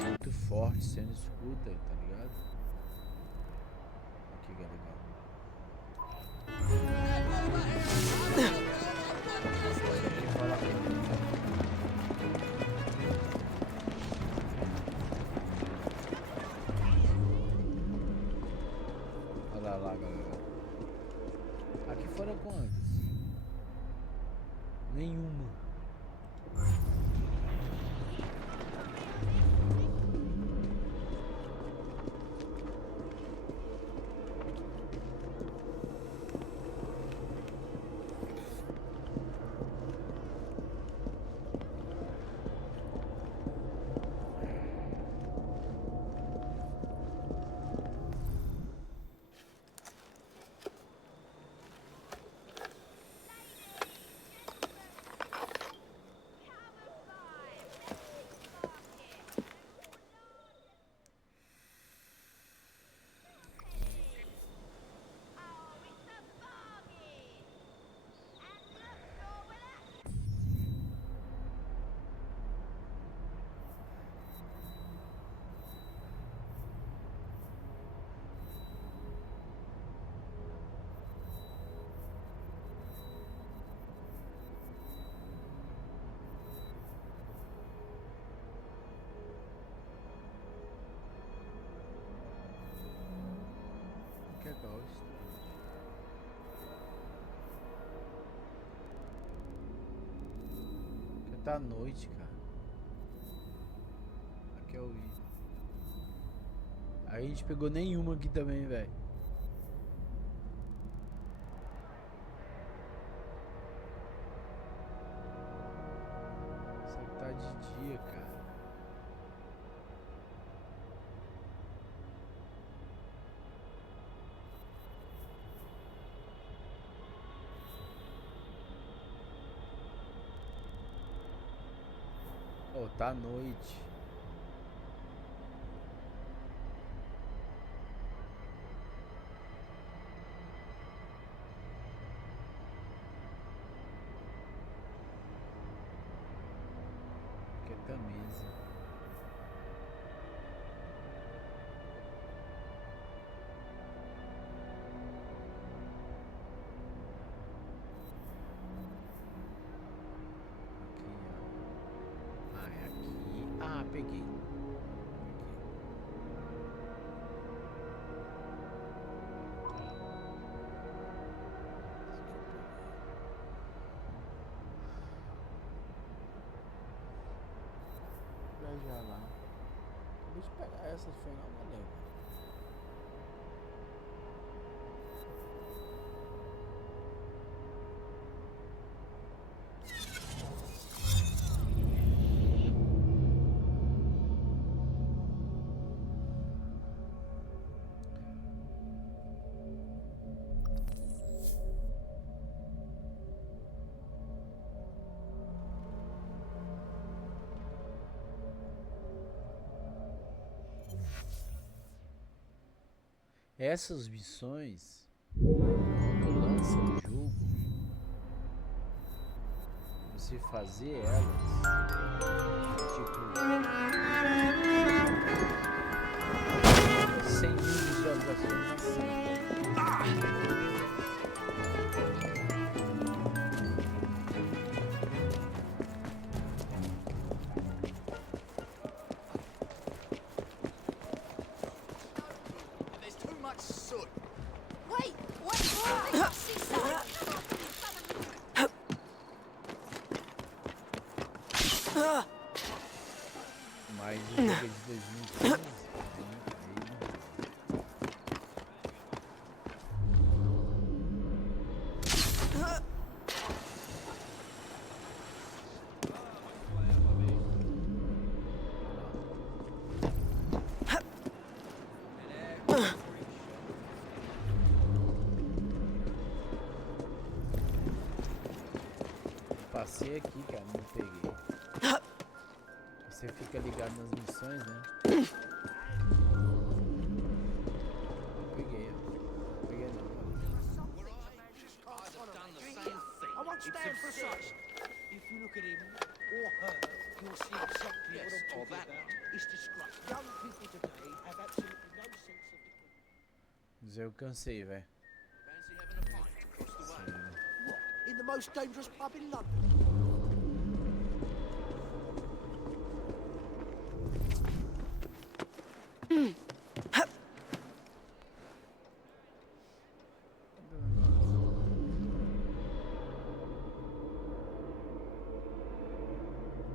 muito forte, sendo escuta, tá ligado? Aqui, galera. Olha lá, galera. Aqui fora quantas? Nenhuma. Que é gosto. Que tá noite, cara. Aqui é o vídeo. Aí a gente pegou nenhuma aqui também, velho. Só que tá de dia, cara. Oh, tá à noite. Que é camisa. Peguei. Viajar lá. Deixa eu pegar essa final, valeu. Essas missões, quando lança o jogo, você fazer elas, tipo, 100 mil visualizações assim. Wait, wait, see something. Mas o jogo é de 2015. Passei aqui, cara, não peguei. Você fica ligado nas missões, né? Peguei, ó. Peguei não. I won't stand for such. If you look at him or her, you'll see exactly what I'm talking about. It's disgrace. Young people today have absolutely no sense of equality. Dizer, eu cansei, velho. What? In the most dangerous pub in London?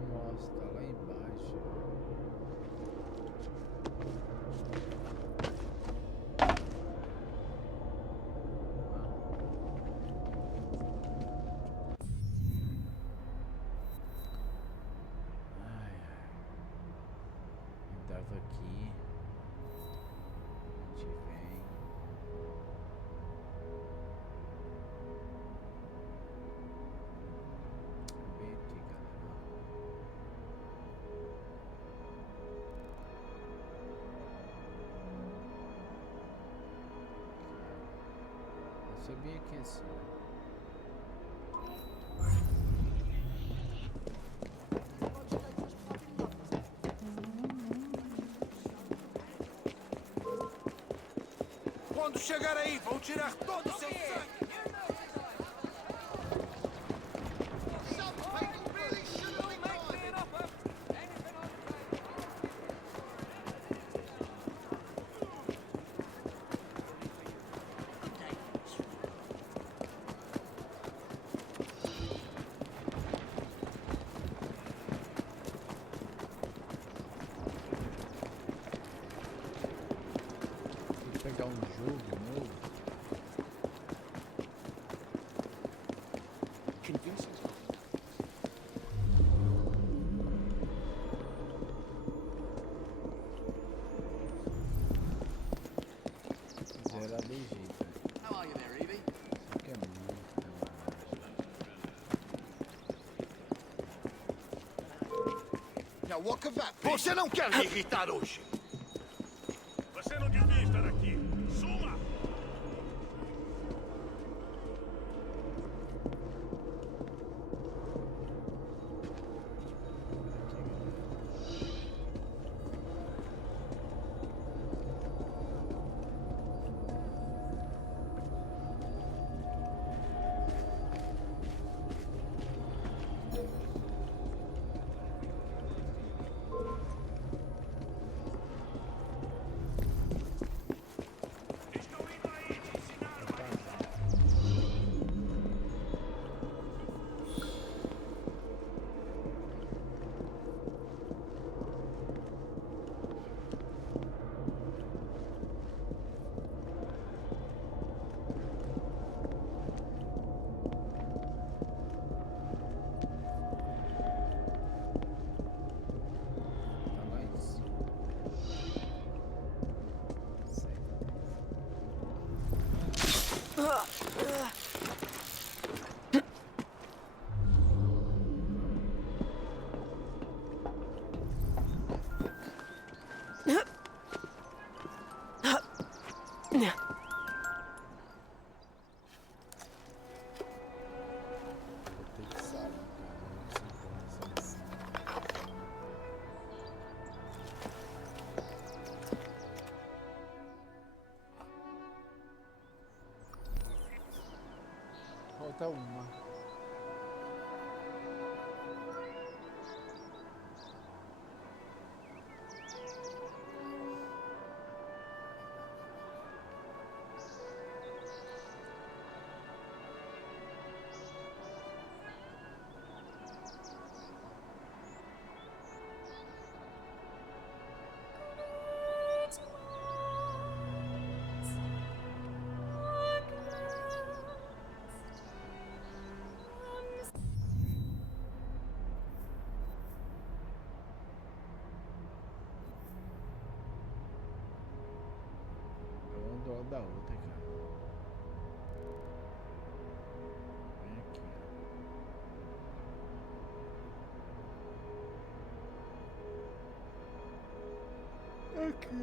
Nossa, tá lá embaixo. Ai, ai. Eu tava aqui. A gente vem. Bem aqui, galera. Isso é bem aqui assim. Quando chegar aí, vão tirar todo o seu sangue. Tem que pegar um jogo novo. Convincing. Zero ADG, cara. How are you there, Evie? Isso aqui é muito demais. Now, what could that be? Você não quer me irritar hoje. Você não devia estar aqui. Suma! Falta uma. Uma do lado da outra, cara. Vem aqui, ó. Aqui.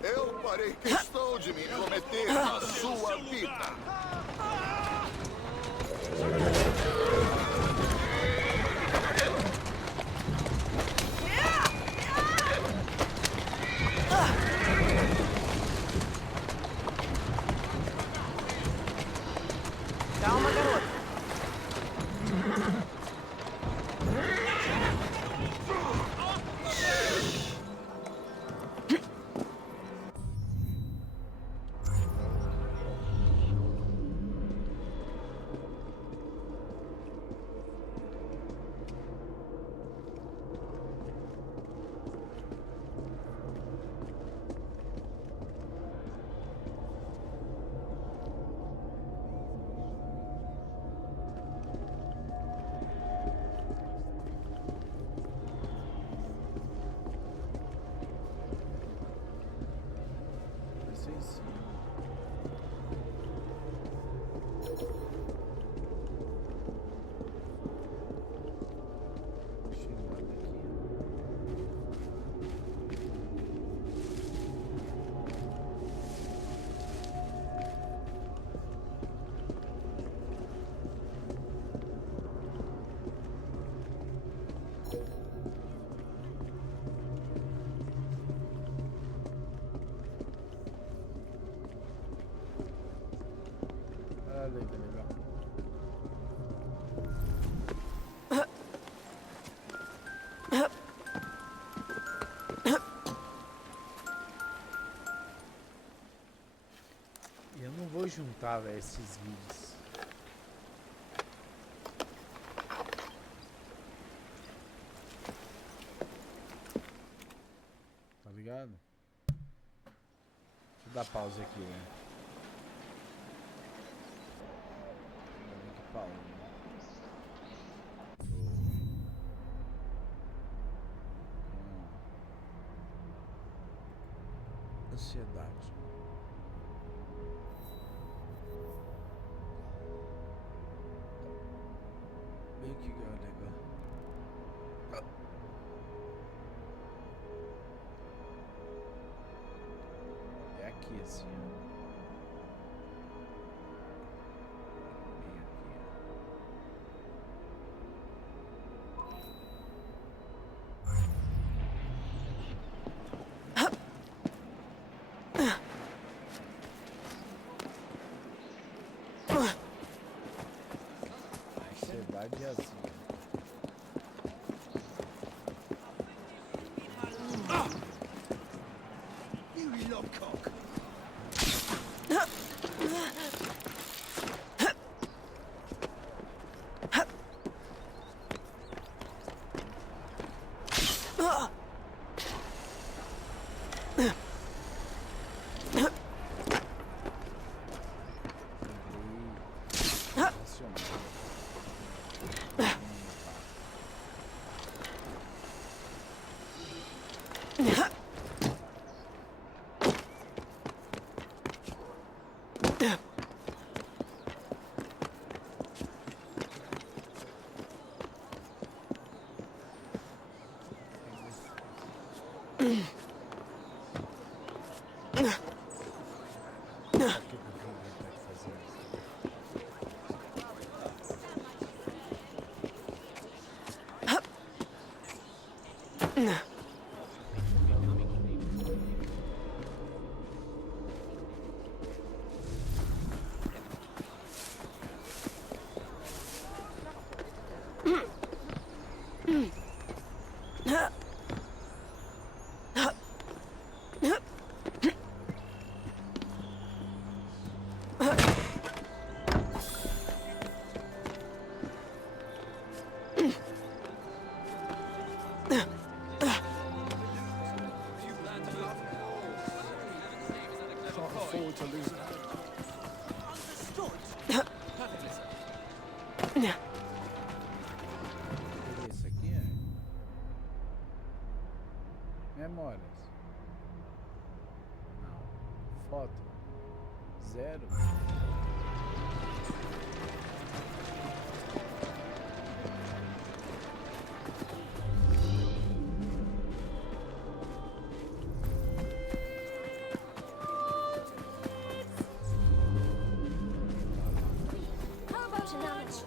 Eu farei questão de me intrometer na sua vida. Calma, garoto. Legal. Eu não vou juntar, velho, esses vídeos. Tá ligado? Deixa eu dar pausa aqui, né? Ansiedade. Bem que legal. É aqui assim, ó. Ansiedade é assim. You lobcock. Isso aqui é memórias. Não. Foto. 0. How about an amateur?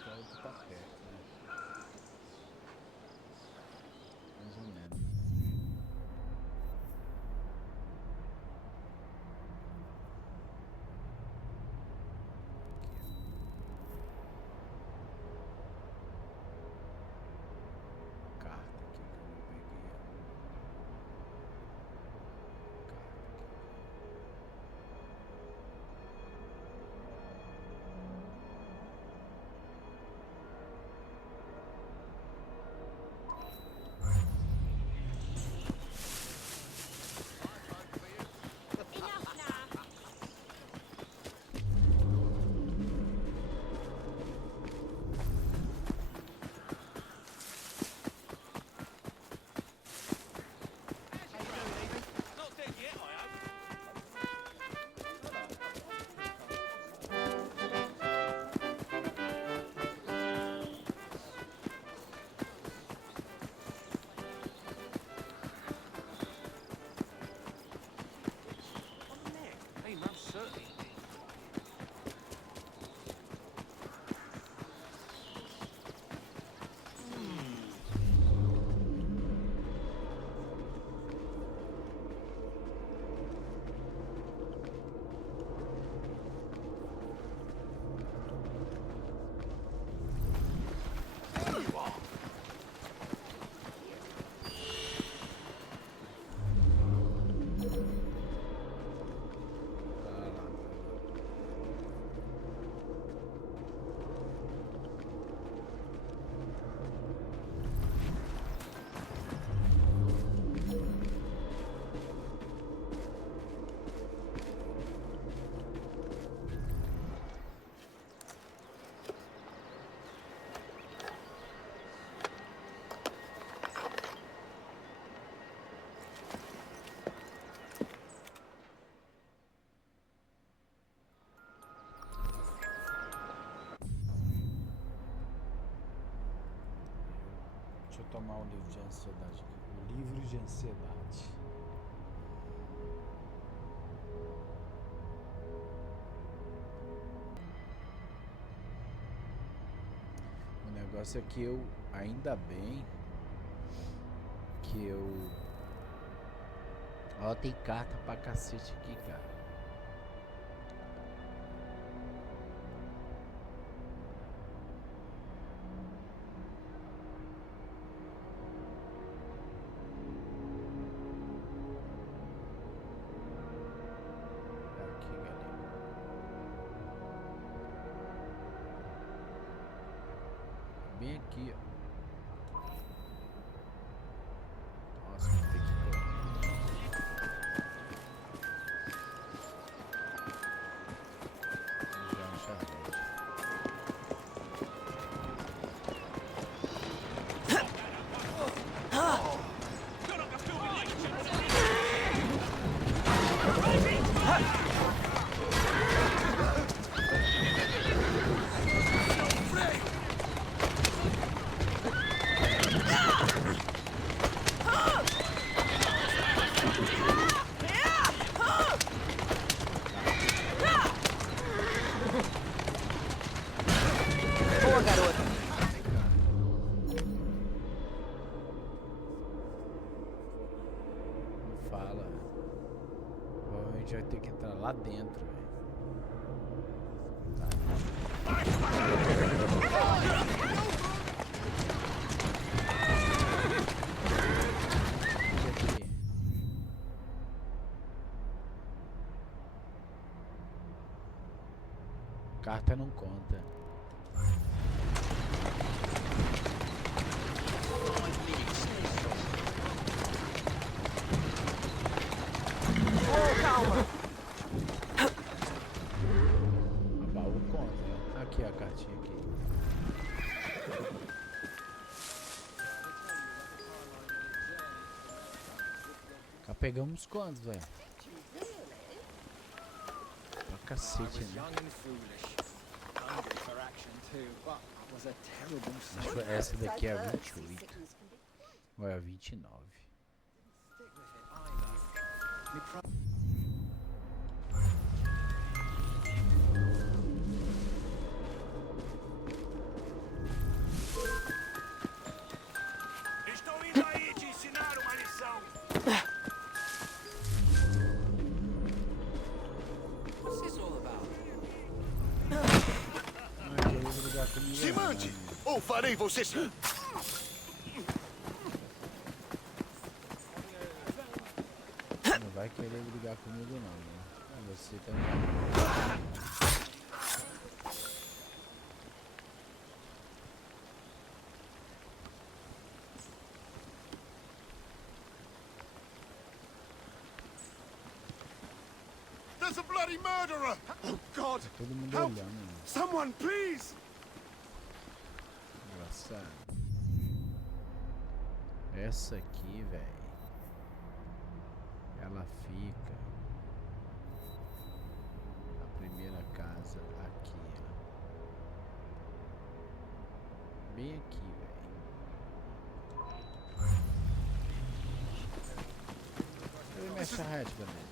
Então tu tá perto, né? Mais ou menos. Carta aqui que eu não peguei. Enough now. Not dead yet, I hope. On the neck. Hey, most certainly. Deixa eu tomar um livro de ansiedade aqui. O livro de ansiedade. O negócio é que eu, ainda bem que eu... Ó, tem carta pra cacete aqui, cara. Aqui, galera. aqui, ó. Nossa, vou ter que correr. Já um charrete. Boa, garota. Não fala. Provavelmente vai ter que entrar lá dentro, velho. Aqui. Carta não conta. Oh, calma. A baú conta, né? Aqui a cartinha aqui. Já pegamos quantos, velho? Pra cacete, né? Acho que essa daqui é a 28. Ou é a 29? Estou indo aí te ensinar uma lição. What's this all about? Não é querer brigar comigo. Se não, mande! né? Ou farei você se... Não vai querer brigar comigo não, né? Você também. There's a bloody murderer! Oh, God! Todo mundo Help! olhando, né? Someone, please! Engraçado. Essa aqui, velho. Ela fica na primeira casa aqui, ó. Bem aqui, velho. Ele mexe a rede também.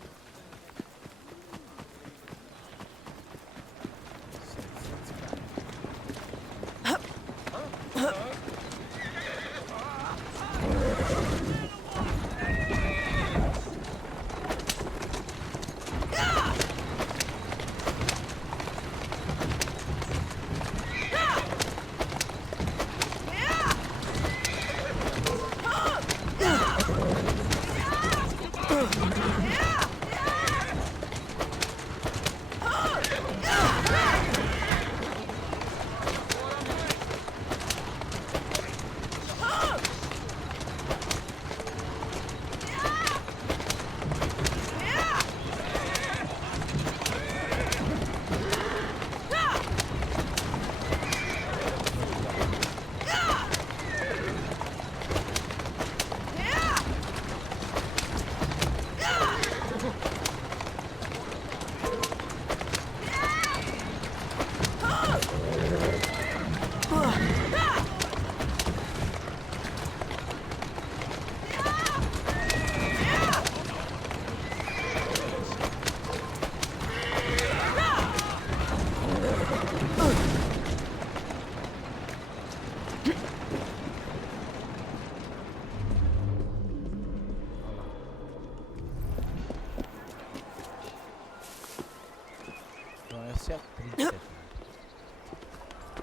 Essa é a trinca,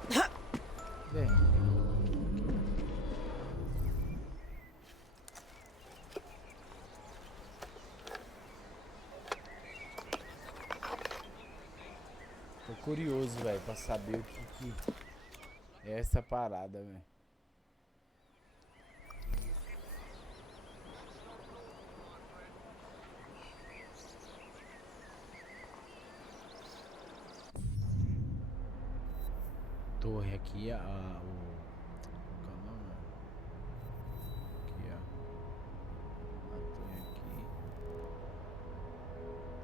cara. Vem. Tô curioso, velho, pra saber o que é essa parada, velho. torre aqui, qual que é o nome? Aqui, ó. A torre aqui.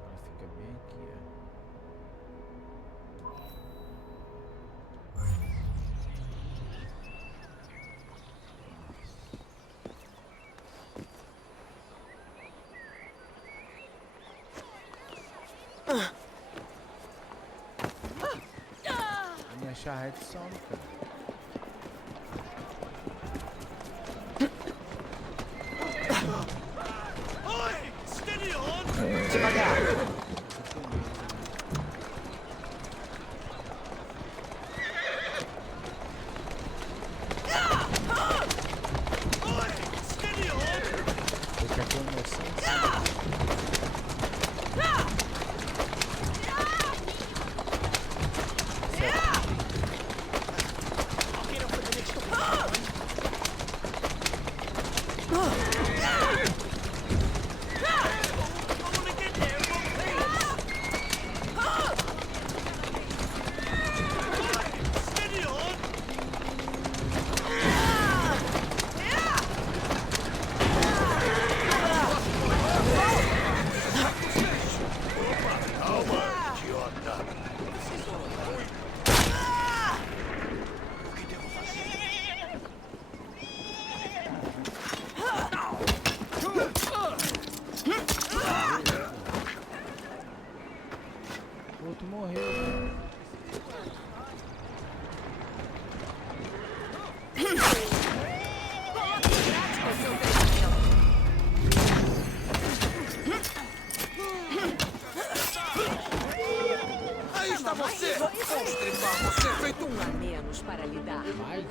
Ela fica bem aqui, ó. A minha charrete some, cara. Oi! Steady on! Devagar. Oi! Steady on! Porque aqui é uma noção. Steady on! O outro morreu. Aí está você! Vamos trepar você feito um... A menos para lidar. Mais?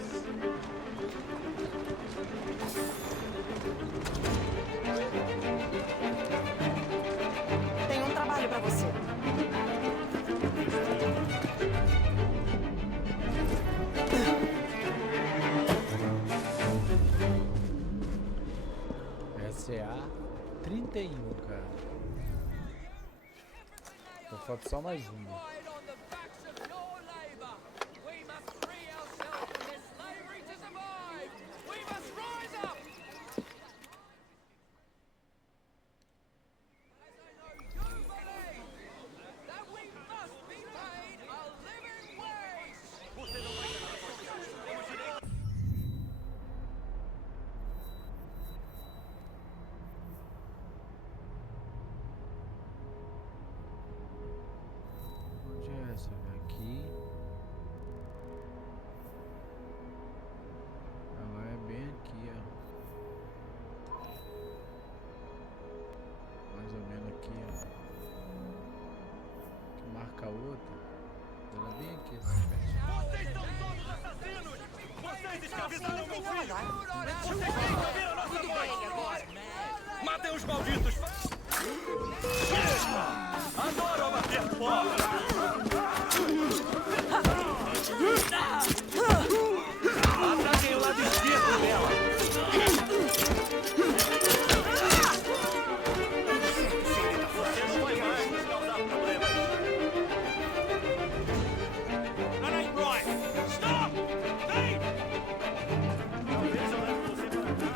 Tem um trabalho pra você. SA 31, cara. Só falta só mais uma. On the backs of your labor. We must free ourselves from this slavery to survive. We must rise up. As I know you believe that we must be paid a living wage. Onde é essa? Aqui. Ela é bem aqui, ó. Mais ou menos aqui, ó. Que marca a outra. Ela é bem aqui, essa parte. Vocês são todos assassinos! Vocês escravizaram meu filho! Vocês escravizaram nossa mãe! Matem os malditos. Adoro bater fora! Ataquem o lado esquerdo dela. Você não vai mais nos causar problemas! That ain't right! Stop! Hey! Talvez eu leve você para cá.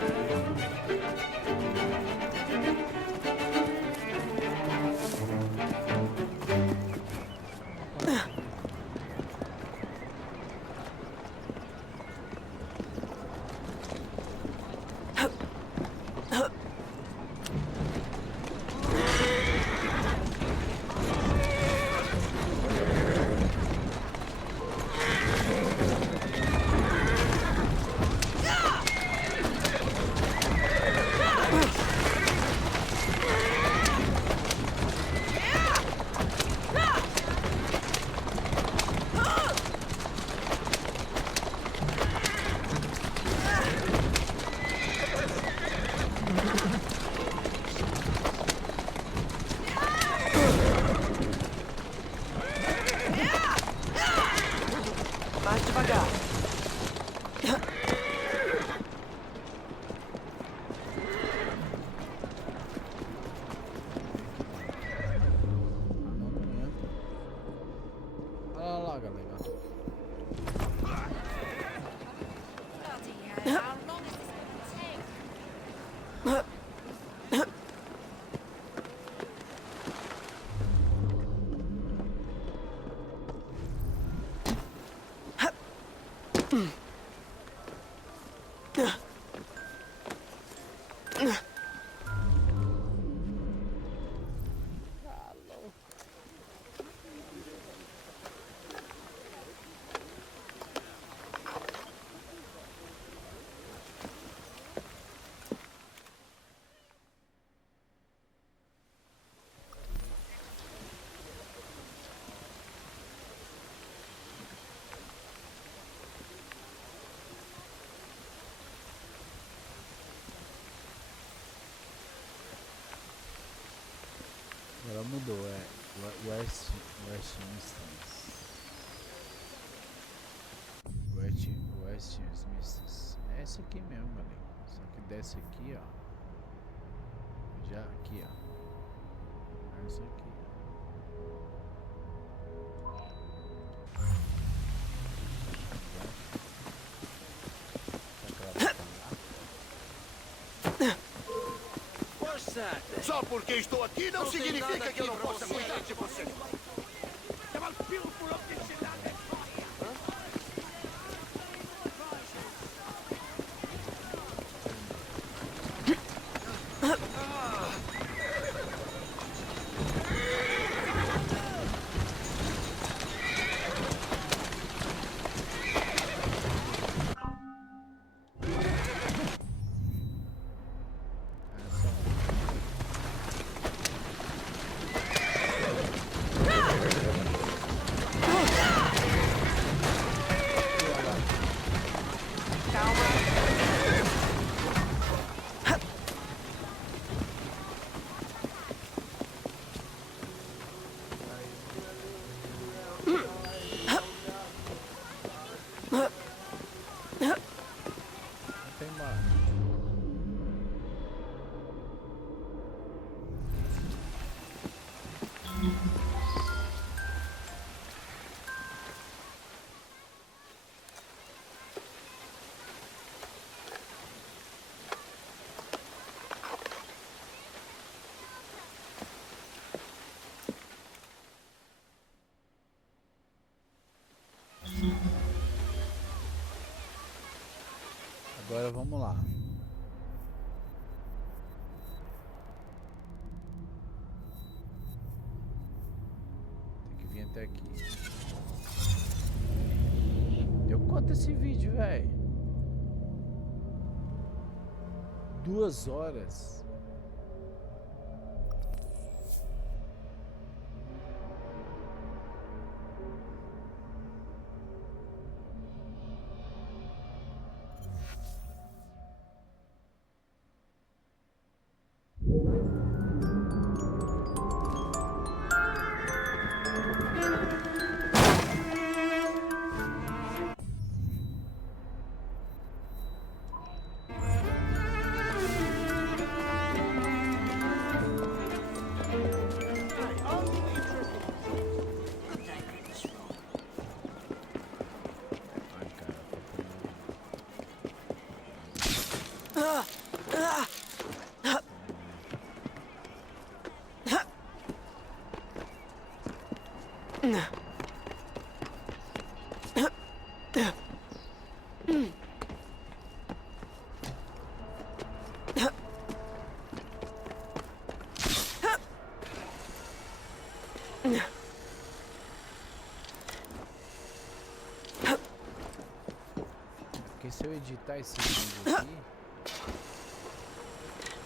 Agora mudou, é Westminster. É esse aqui mesmo, galera. Só que desce aqui, ó. Já aqui, ó. É isso aqui. Só porque estou aqui não significa que eu não possa cuidar de você. Agora vamos lá. Tem que vir até aqui. Deu quanto esse vídeo, velho? 2 horas. Porque se eu editar esse vídeo aqui,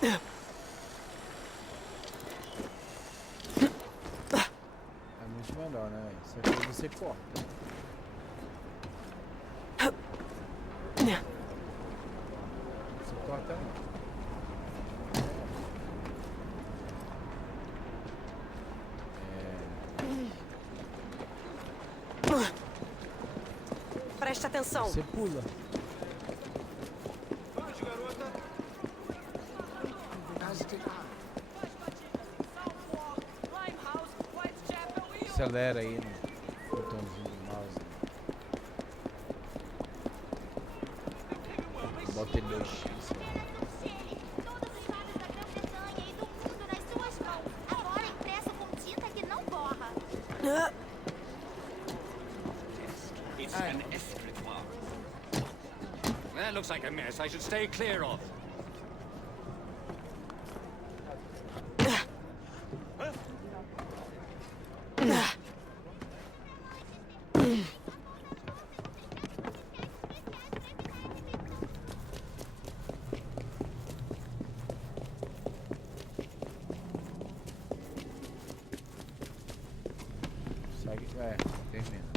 é muito melhor, né? Isso aqui você corta. Você corta não. Preste atenção. Você pula. Acelera aí no botãozinho do mouse. Bota ele no X. Todos os mapas da Grã-Bretanha e do mundo nas suas mãos. Agora impressa com tinta que não borra. It's an escritoire. That looks like a mess I should stay clear of. Segue, termina.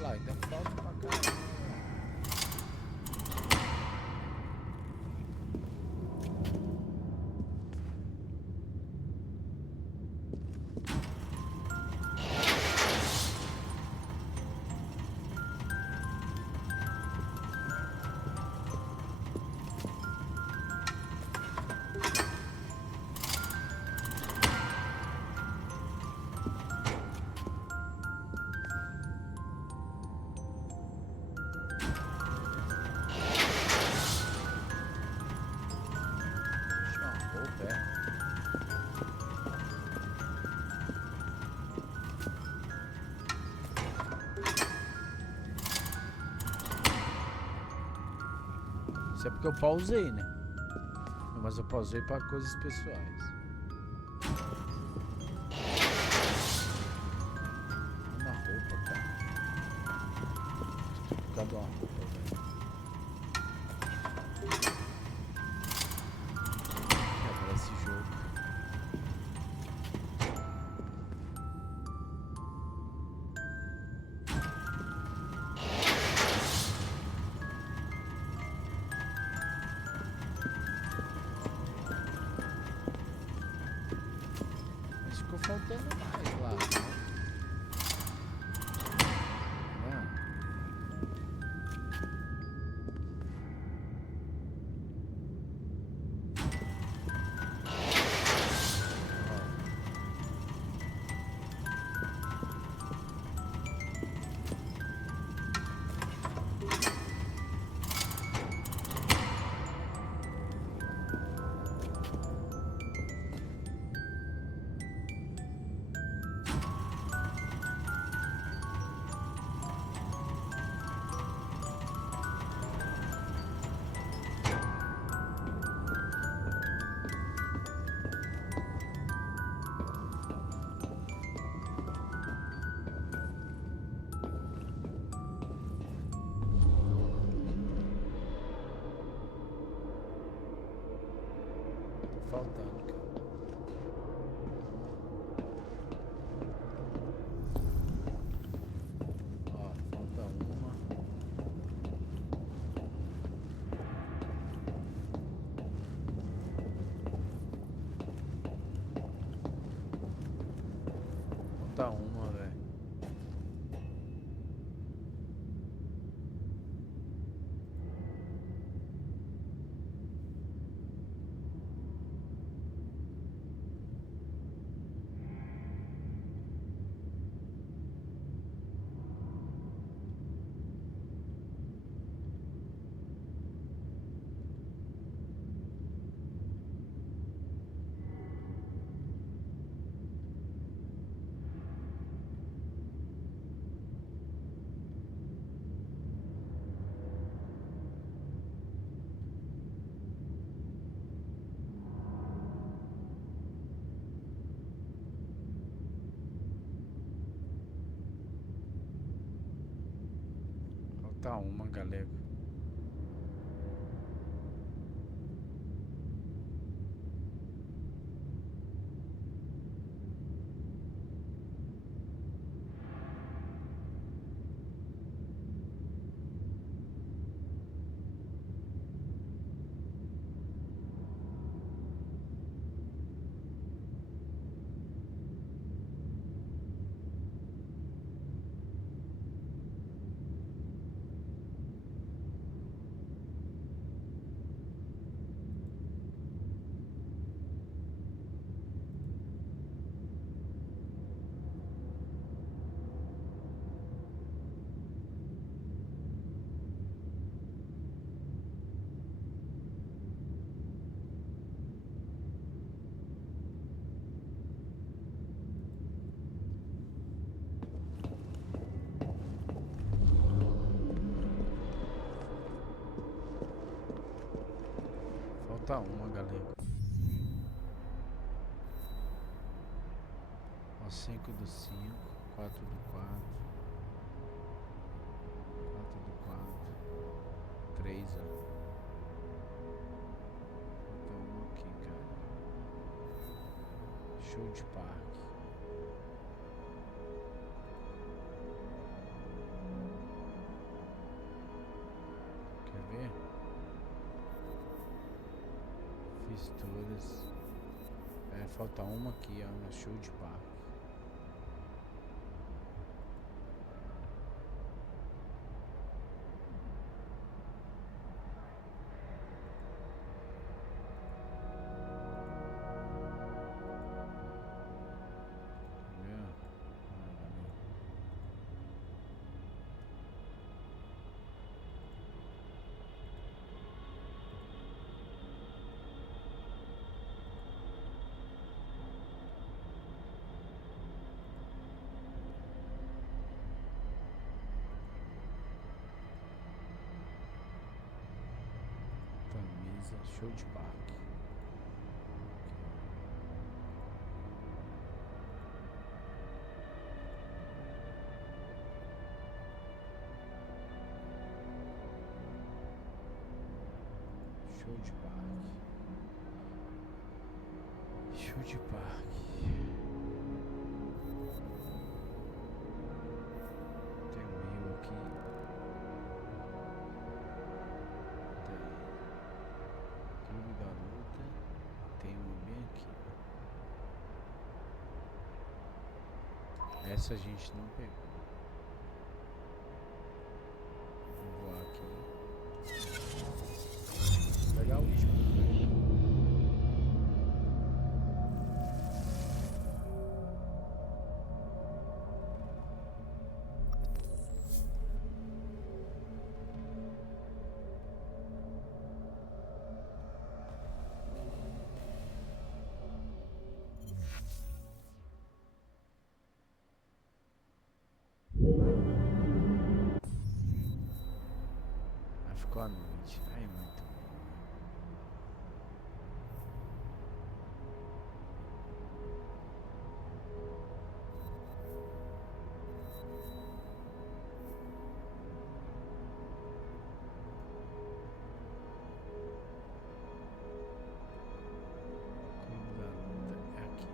Olha lá, ainda falta pra caramba. Deixa uma roupa, Isso é porque eu pausei, né? Mas eu pausei para coisas pessoais. Uma roupa, cara. Por causa de uma roupa, velho. Quebra esse jogo. Mas ficou faltando mais lá, né? Faltando, cara. Ó, falta uma. Falta uma, velho. Falta uma, galego. Falta uma, galera. Ó, 5 do 5, 4 do 4, 4 do 4, 3, ó. Falta uma aqui, cara. Show de parque. Quer ver? Fiz todas. É, falta uma aqui, ó, na show de parque. Show de parque. Show de parque. Show de parque. Tem um rio aqui. Clube da Luta, tem um bem aqui. Essa a gente não pegou. Vou voar aqui. Vou pegar a última. Ficou à noite. Ai, muito bom. Clube da Luta é aqui.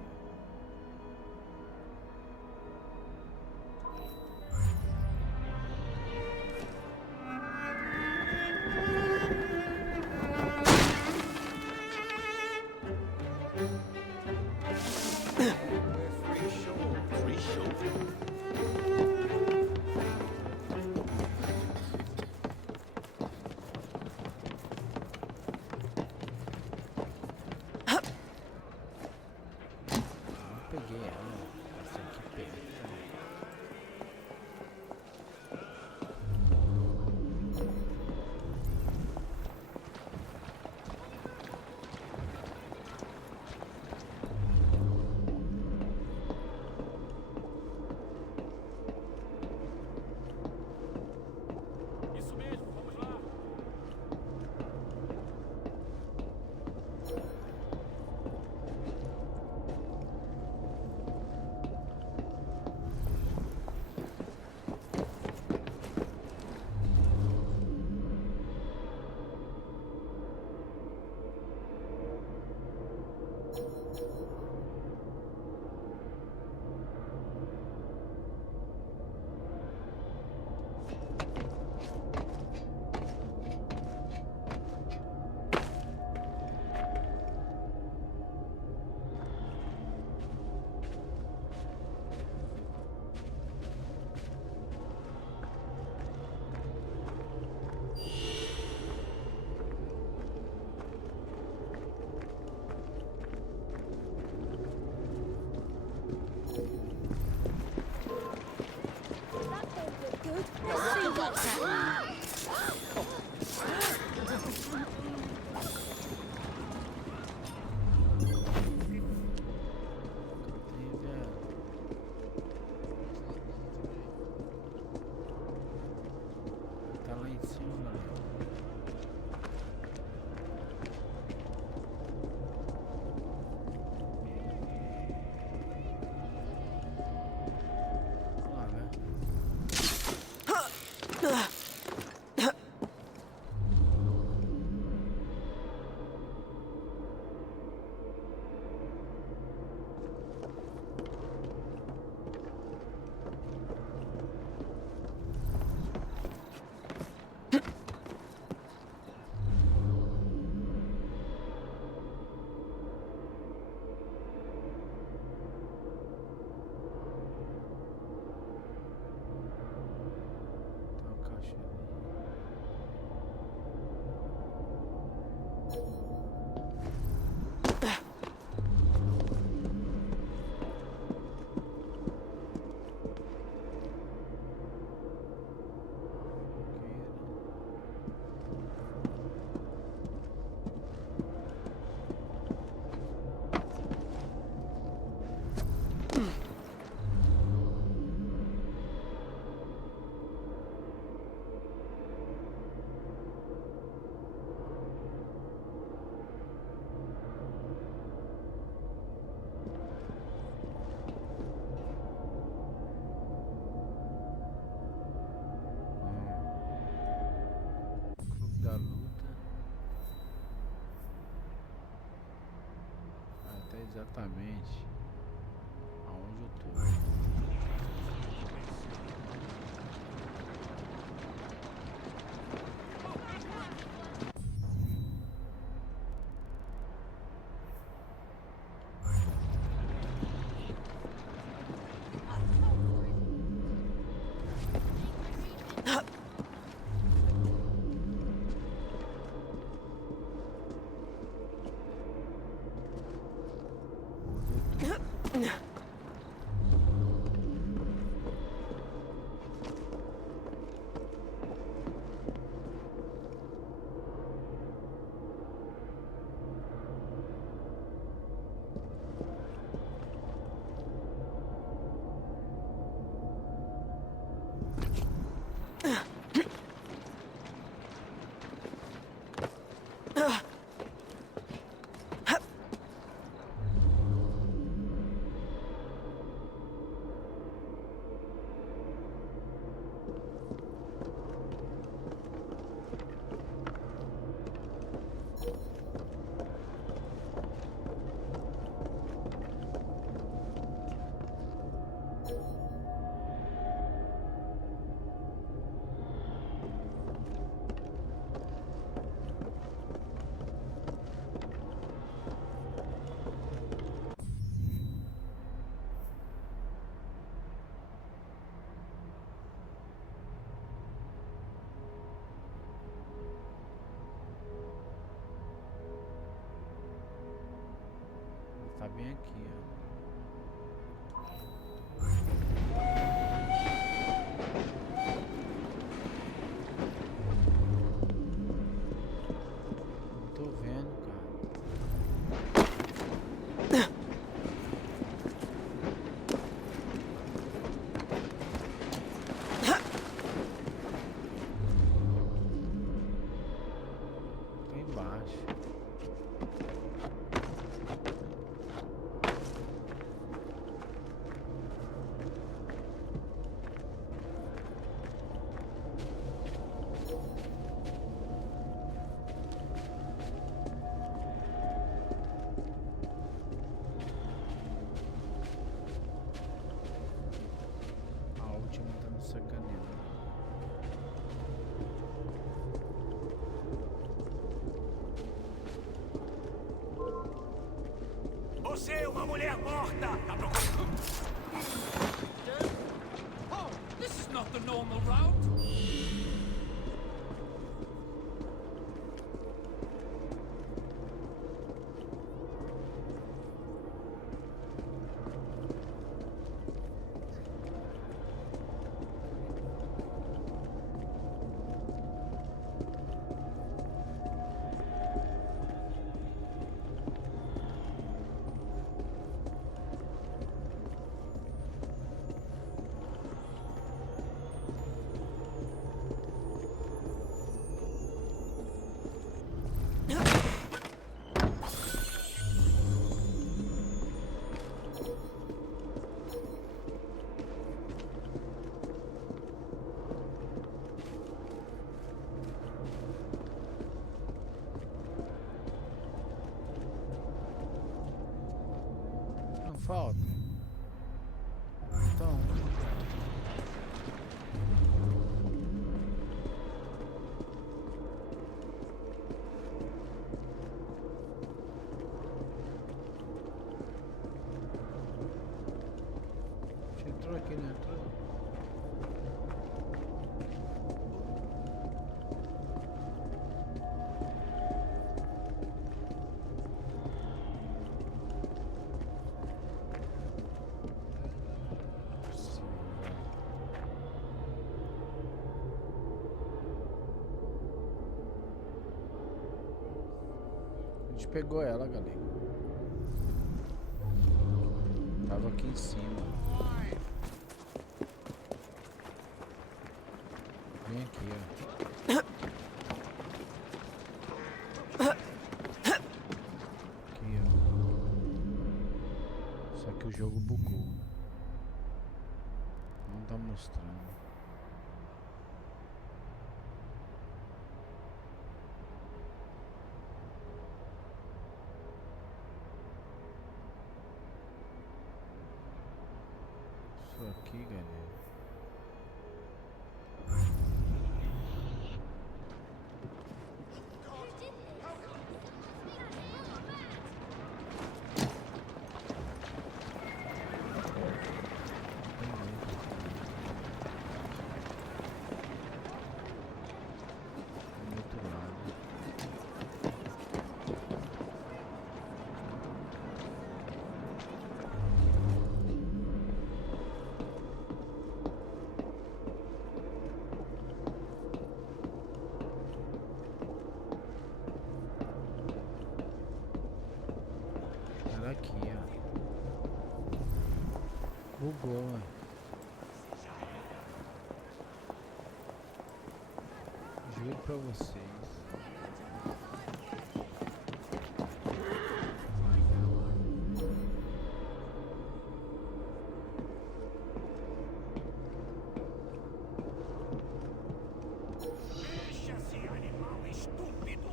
Peguei ela, essa aqui perto. Isso mesmo, vamos lá. Tá lá em cima, galera. Tem uma caixa ali. Clube da luta. Até exatamente aonde eu tô. Tá bem aqui, ó. Não tô vendo, cara. Tá embaixo. A última tá me sacaneando. Você é uma mulher morta! Tá procurando? Oh, this is not the normal route! falta? Então. Você entrou aqui, não entrou? A gente pegou ela, galera. Tava aqui em cima. Vem aqui, ó. Aqui, ó. Só que o jogo bugou. Não tá mostrando. Isso aqui, galera. Do outro lado. Era aqui, ó. Bugou, mano. Juro pra vocês. Deixa-se, animal estúpido!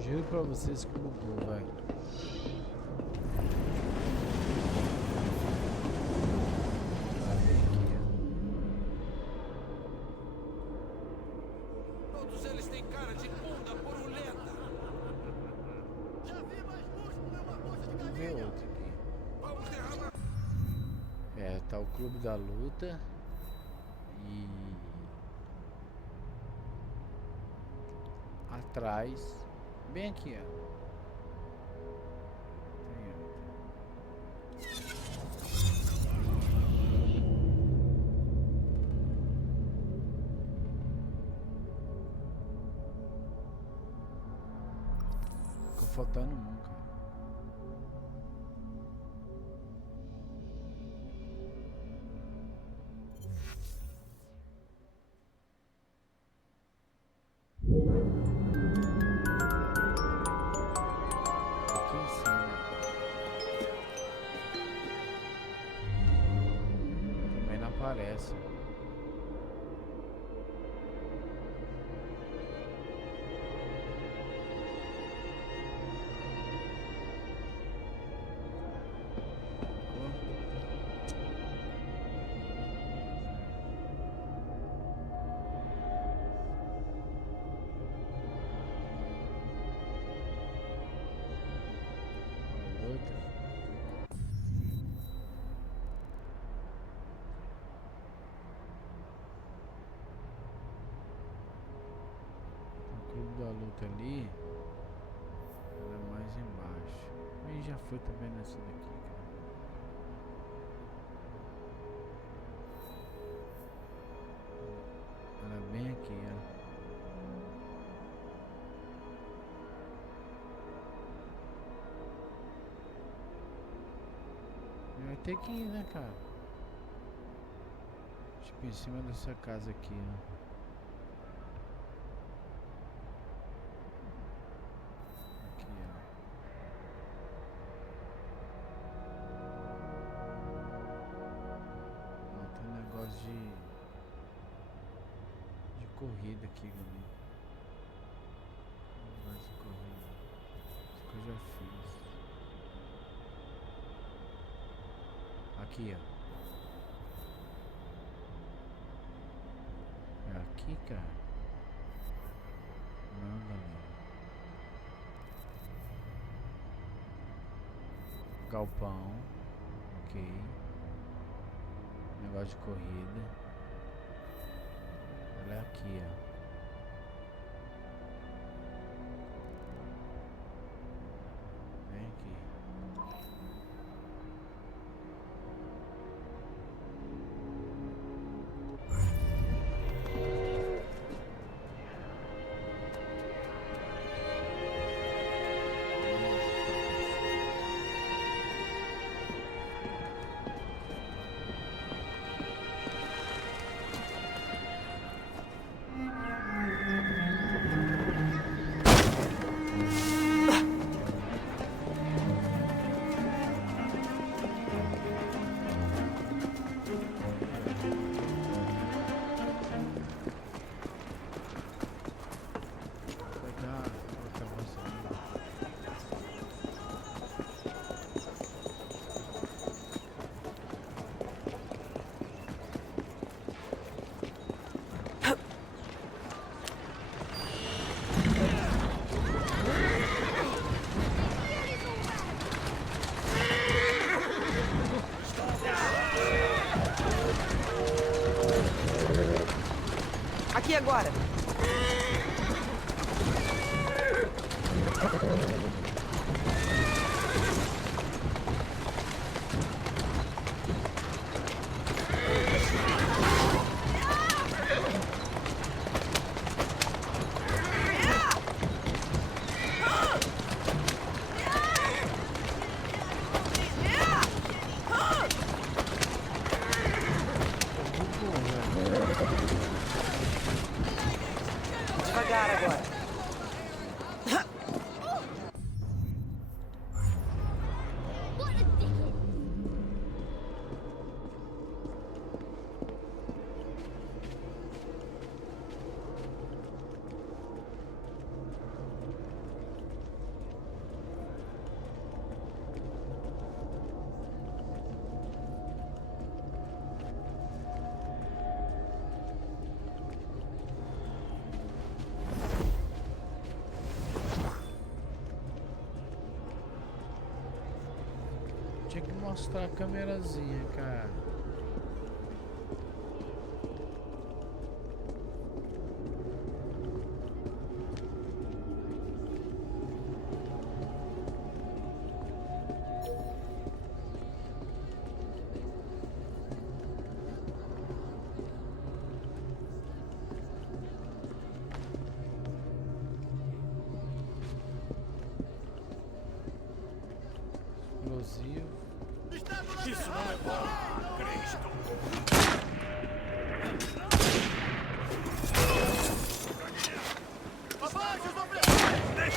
Juro pra vocês que bugou, velho. Tá bem aqui, Todos eles têm cara de bunda porulenta. Já vi mais músculo em uma coxa de ó. Vamos ver outro aqui. Vamos derramar. É, tá o Clube da Luta. E atrás, bem aqui, ó. Tem outro. Ficou faltando um, cara. Aqui em cima. Também não aparece. A outra. O Clube da Luta ali era mais embaixo. Aí já foi também nessa daqui, cara. Era bem aqui, ó. Vai ter que ir, né, cara? Tipo, em cima dessa casa aqui, ó. Aqui, ó. Ó, tem um negócio de corrida aqui, galera. Negócio de corrida. Isso que eu já fiz. Aqui, ó. É aqui, cara? Não, galera. Galpão. Ok. Negócio de corrida. Olha aqui, ó. Vem aqui. Aqui agora. Devagar agora. Tinha que mostrar a câmerazinha, cara. Explosivo. Isso não é bom, Cristo. Abaixe os opressores!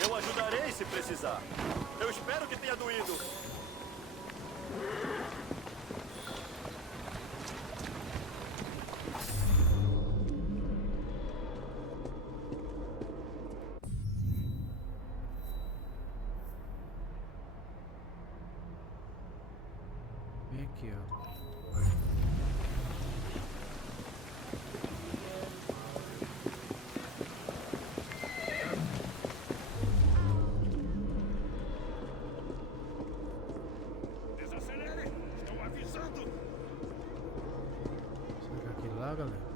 Eu ajudarei se precisar. Eu espero que tenha doído. Vem aqui, ó. Desacelere! Estou avisando! Será que é aquele lá, galera?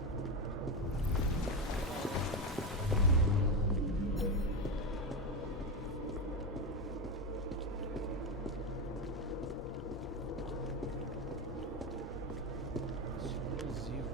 Explosivo.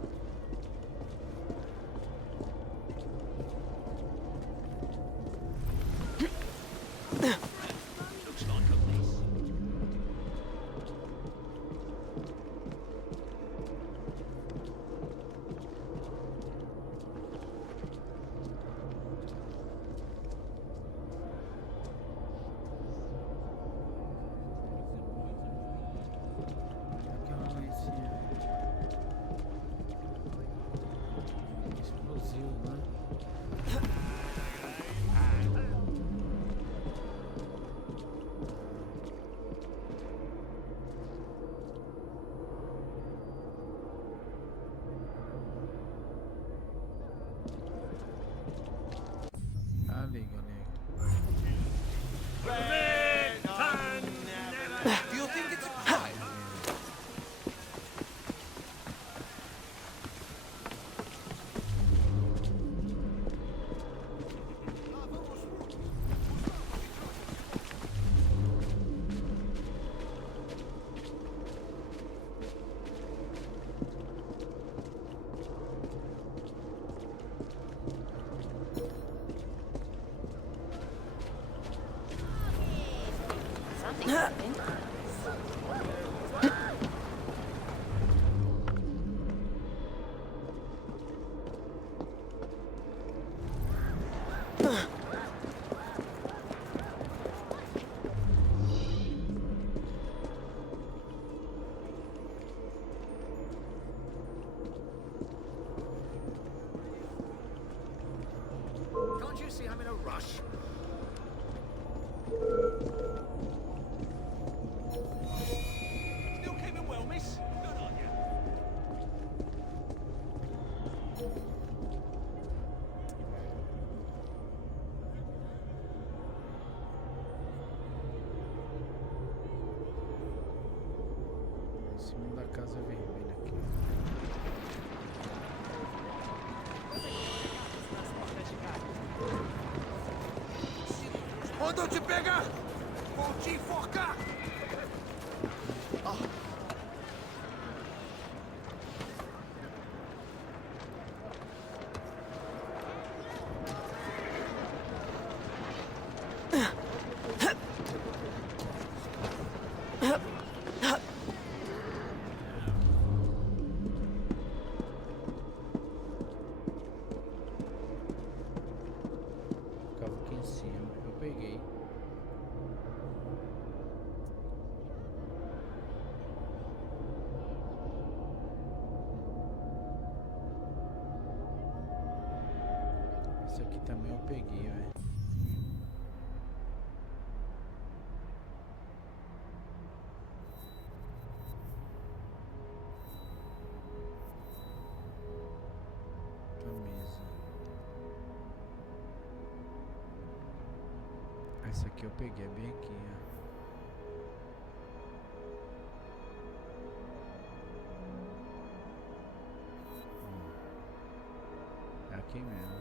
you see I'm in a rush? Still keeping well, miss? Good on you. Em cima da casa vermelha aqui. Quando eu te pegar, vou te enforcar! Ficava aqui em cima. Eu peguei. Esse aqui também eu peguei, velho. Camisa. Essa aqui eu peguei, é bem aqui, ó. É aqui mesmo.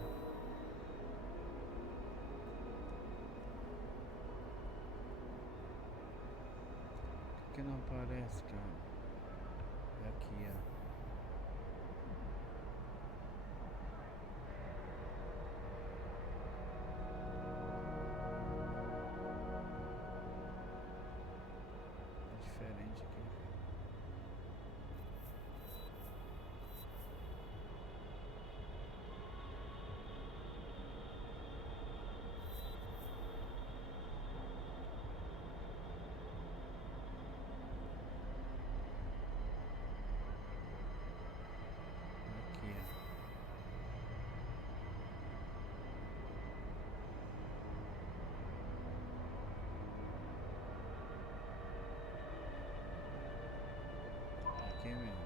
Por que não aparece, cara? É aqui, ó. É diferente aqui. Aqui, ó. Aqui mesmo.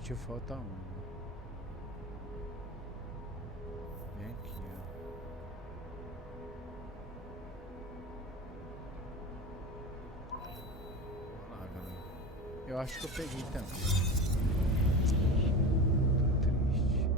Sentiu falta uma. Vem aqui, ó. Vamos lá, galera. Eu acho que eu peguei também. Triste.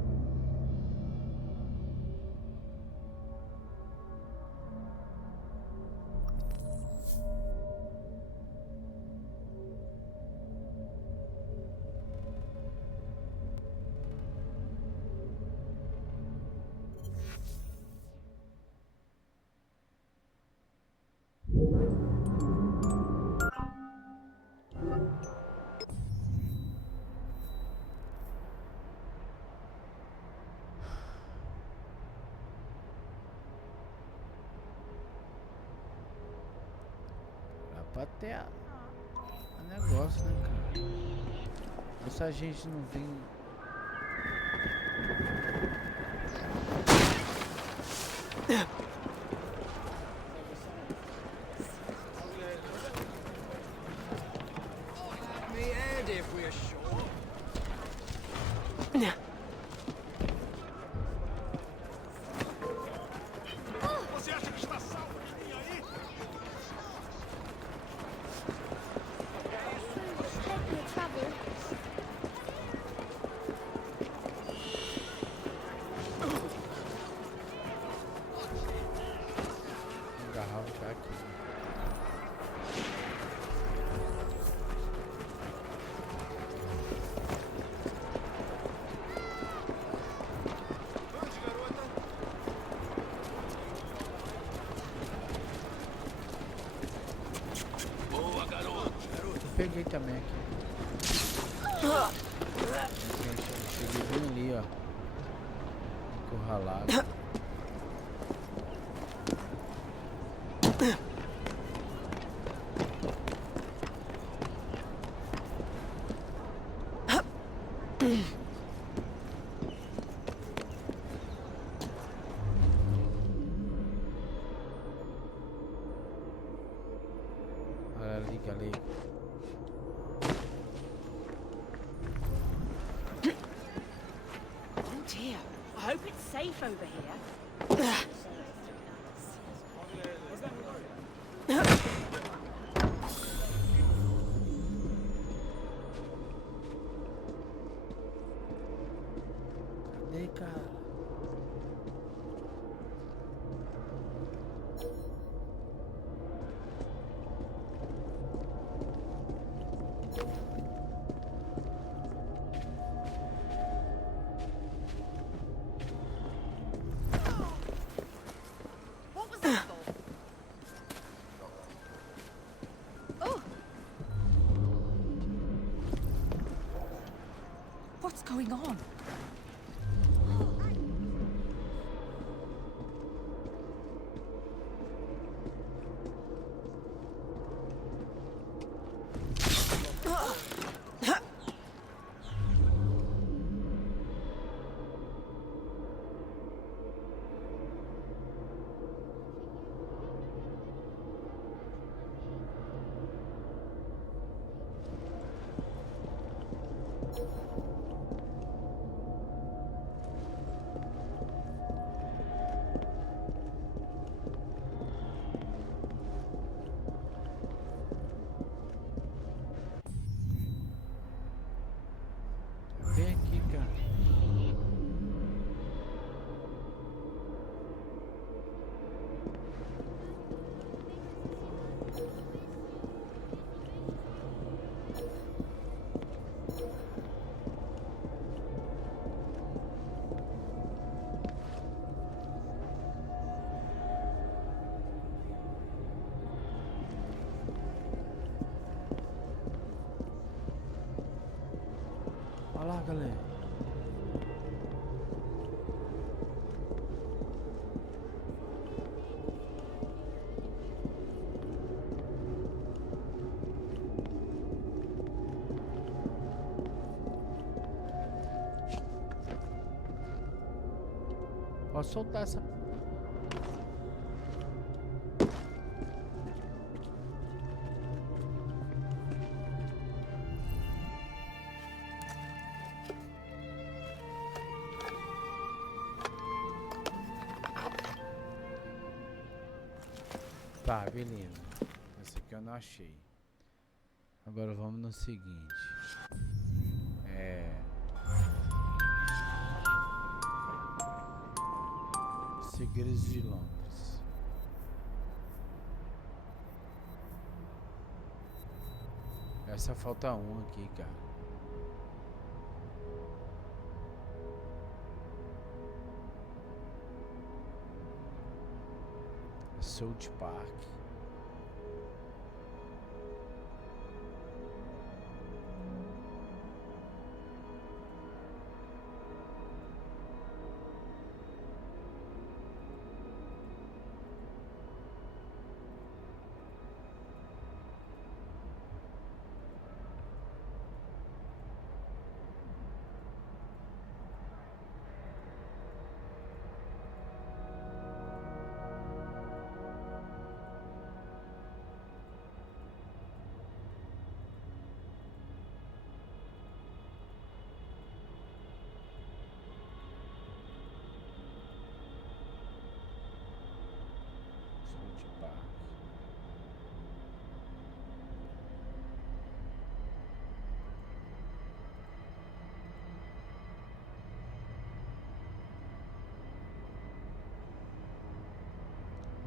Dá pra ter a negócio, né, cara? Essa gente não tem. Me head if we're sure. Você acha que está salvo de mim aí? Por favor. A garrafa tá aqui. Vamos, garota. Boa, garoto. Eu peguei também aqui. Eu cheguei bem ali, ó. Encurralado. Olha ali, galera. Oh dear. I hope it's safe over here. Cadê, cara? What was that for? Oh, What's going on? Vem aqui, cara. Olha lá, galera. Posso soltar essa. Tá, beleza. Esse aqui eu não achei. Agora vamos no seguinte. Segredos de Londres. Essa falta um aqui, cara. South Park.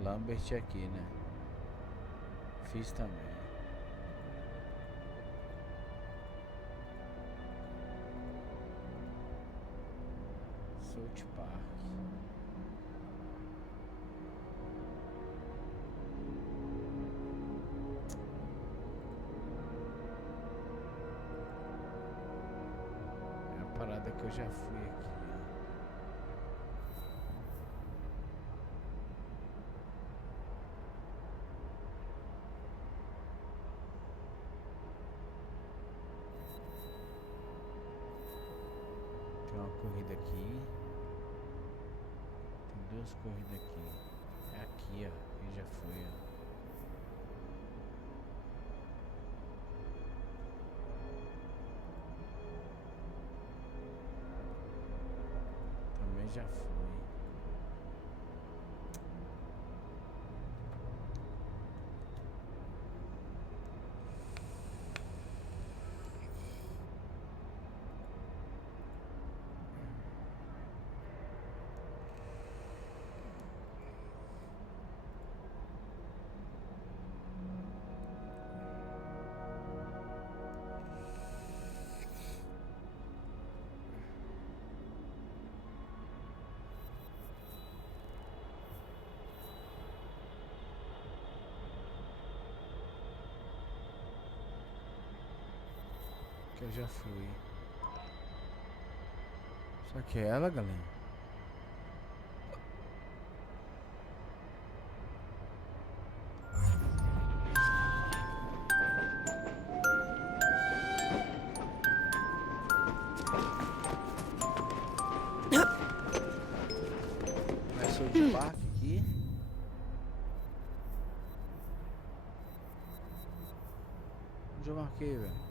Lambert aqui, né? Fiz também. South Park. É a parada que eu já fui aqui. Corrida aqui. Tem duas corridas aqui. É aqui, ó. Que já foi, ó. Também já foi. Que eu já fui. Só que é ela, galera. Começou de parque aqui. Onde eu marquei, velho?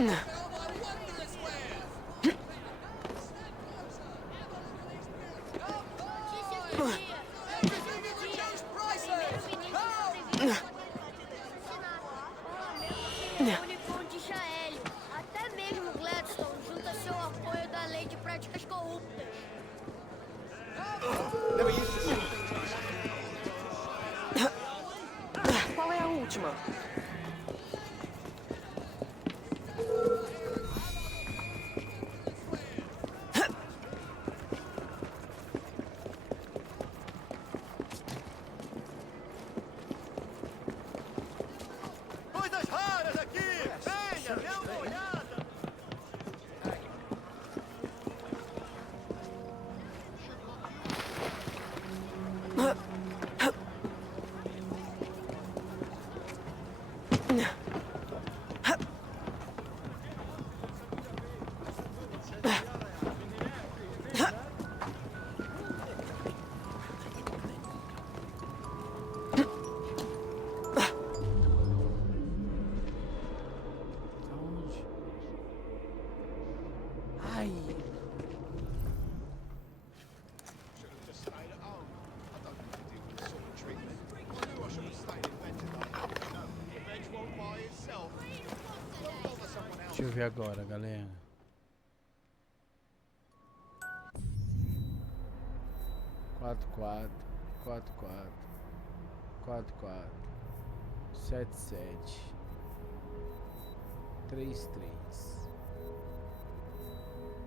Não. reúne com o de Jaélio. Até mesmo Gladstone junta seu apoio da lei de práticas corruptas. Qual é a última? Coisas raras aqui! Venha, dê uma olhada! Aonde? Ai! Deixa eu ver agora, galera. 44 44 44 77 33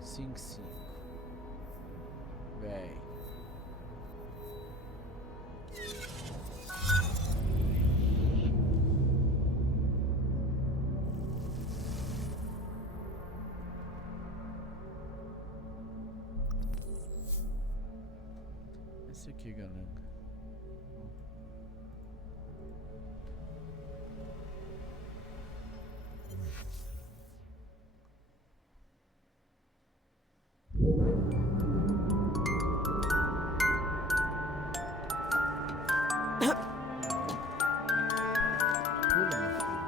55. Véi. Esse aqui, galera. Pula, meu filho.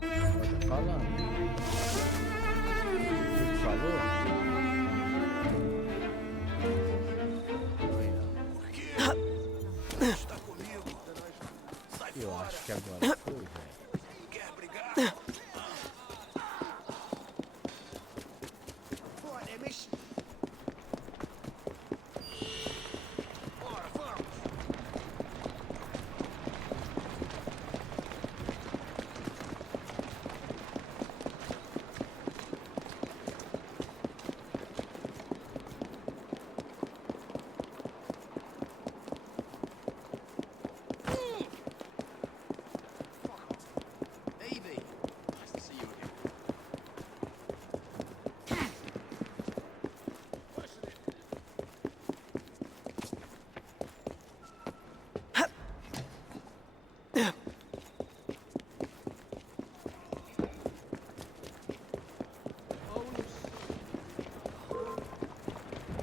Tá falando. O que falou? Aí, Está comigo. Sai ó. Eu fora. acho que agora foi, velho. Quer brigar? Right, Emish. Bora, vamos. Davey! Nice to see you again.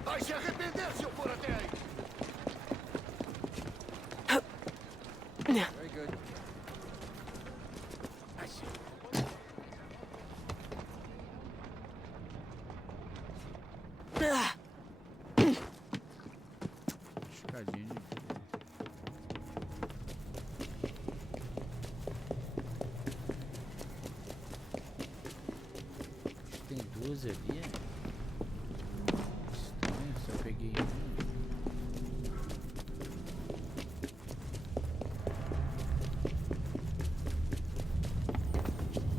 Vai se arrepender se eu for até aí. Very good. Escadinha de tem duas ali, é? Estranho, só peguei uma.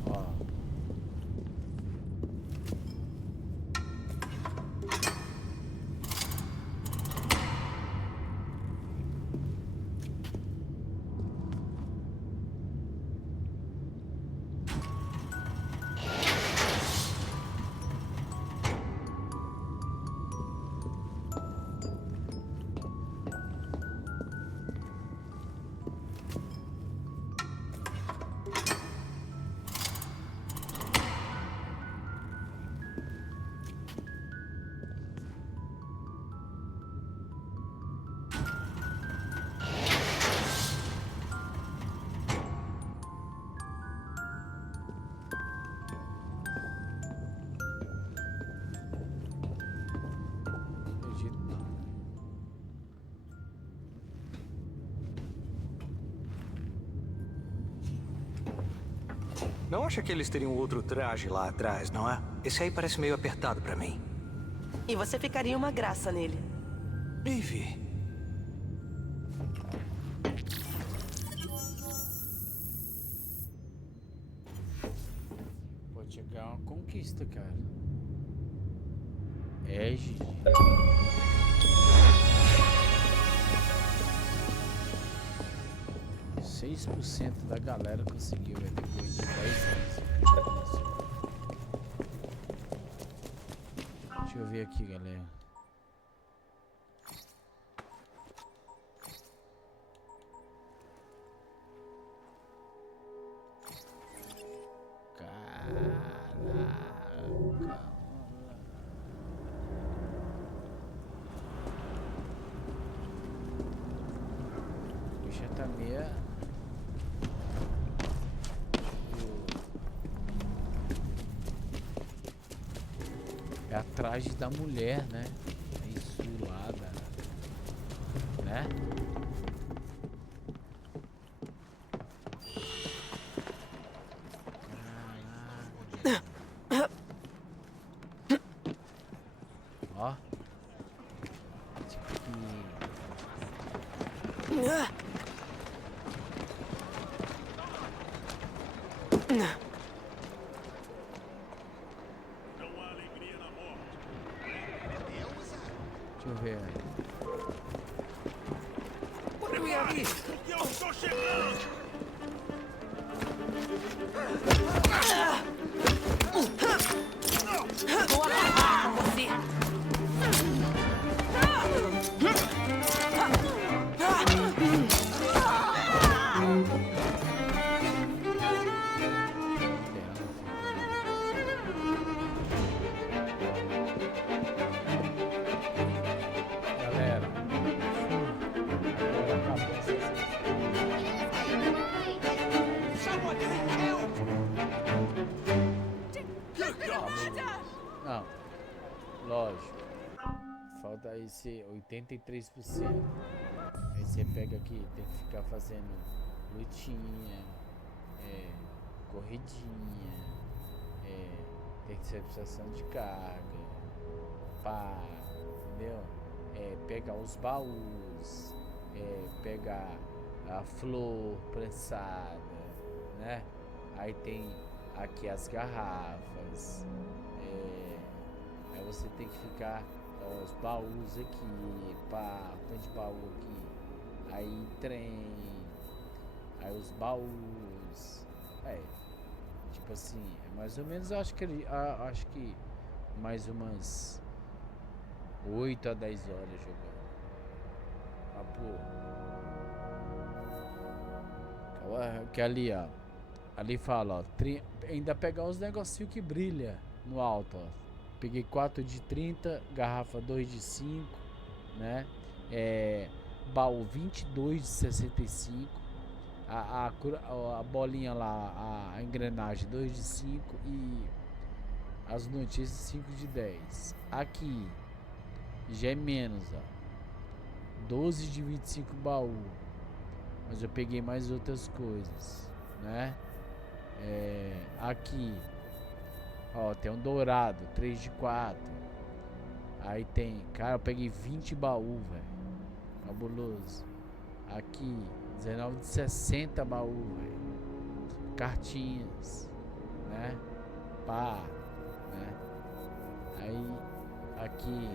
Ó. Não acha que eles teriam outro traje lá atrás, não é? Esse aí parece meio apertado pra mim. E você ficaria uma graça nele. Ivy. Pode chegar a uma conquista, cara. É, Gigi. 6% da galera conseguiu, depois de 10 anos. Deixa eu ver aqui, galera. Caraca. Bicha tá meia. É a traje da mulher, né? É insulada, né? Ó. Tipo Não há alegria na morte. deixa eu ver. Eu estou chegando! Vou acabar com você. Galera, não, lógico. Falta esse 83%. Aí você pega aqui, tem que ficar fazendo lutinha, corridinha, interceptação de carga, pá, entendeu? Pegar os baús, pegar a flor prensada, né? Aí tem aqui as garrafas, aí você tem que ficar os baús aqui, pá, tanto de baú aqui, aí trem, aí os baús, tipo assim, mais ou menos acho que mais umas 8 a 10 horas jogando. Pô. Que ali, ó. Ali fala, ó. Ainda pegar uns negocinho que brilha no alto, ó. Peguei 4 de 30, garrafa 2 de 5, né? Baú 22 de 65. A bolinha lá, a engrenagem 2 de 5 e as notícias 5 de 10. Aqui já é menos, ó. 12 de 25 baú. Mas eu peguei mais outras coisas, né? Aqui, ó, tem um dourado, 3 de 4. Aí tem, cara, eu peguei 20 baú, velho. Cabuloso. Aqui, 19 de 60 baú, velho. Cartinhas, né? Pá, né? Aí, aqui,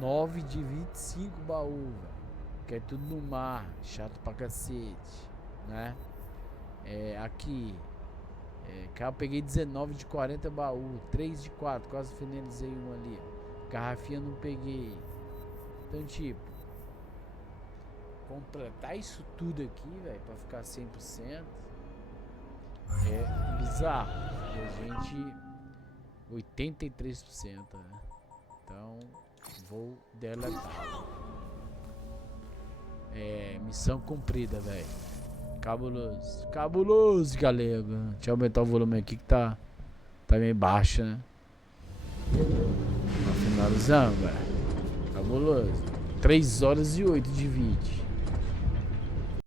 9 de 25 baú, velho. Que é tudo no mar, chato pra cacete, né? Aqui, cara, eu peguei 19 de 40 baú, 3 de 4, quase finalizei um ali, ó. Garrafinha não peguei. Então, tipo, completar isso tudo aqui, velho, pra ficar 100% é bizarro. E a gente 83%, né? Então, vou deletar. Missão cumprida, velho. Cabuloso. Cabuloso, galera. Deixa eu aumentar o volume aqui que tá meio baixo, né? Tá finalizando, velho. Cabuloso. 3 horas e 8 de vídeo.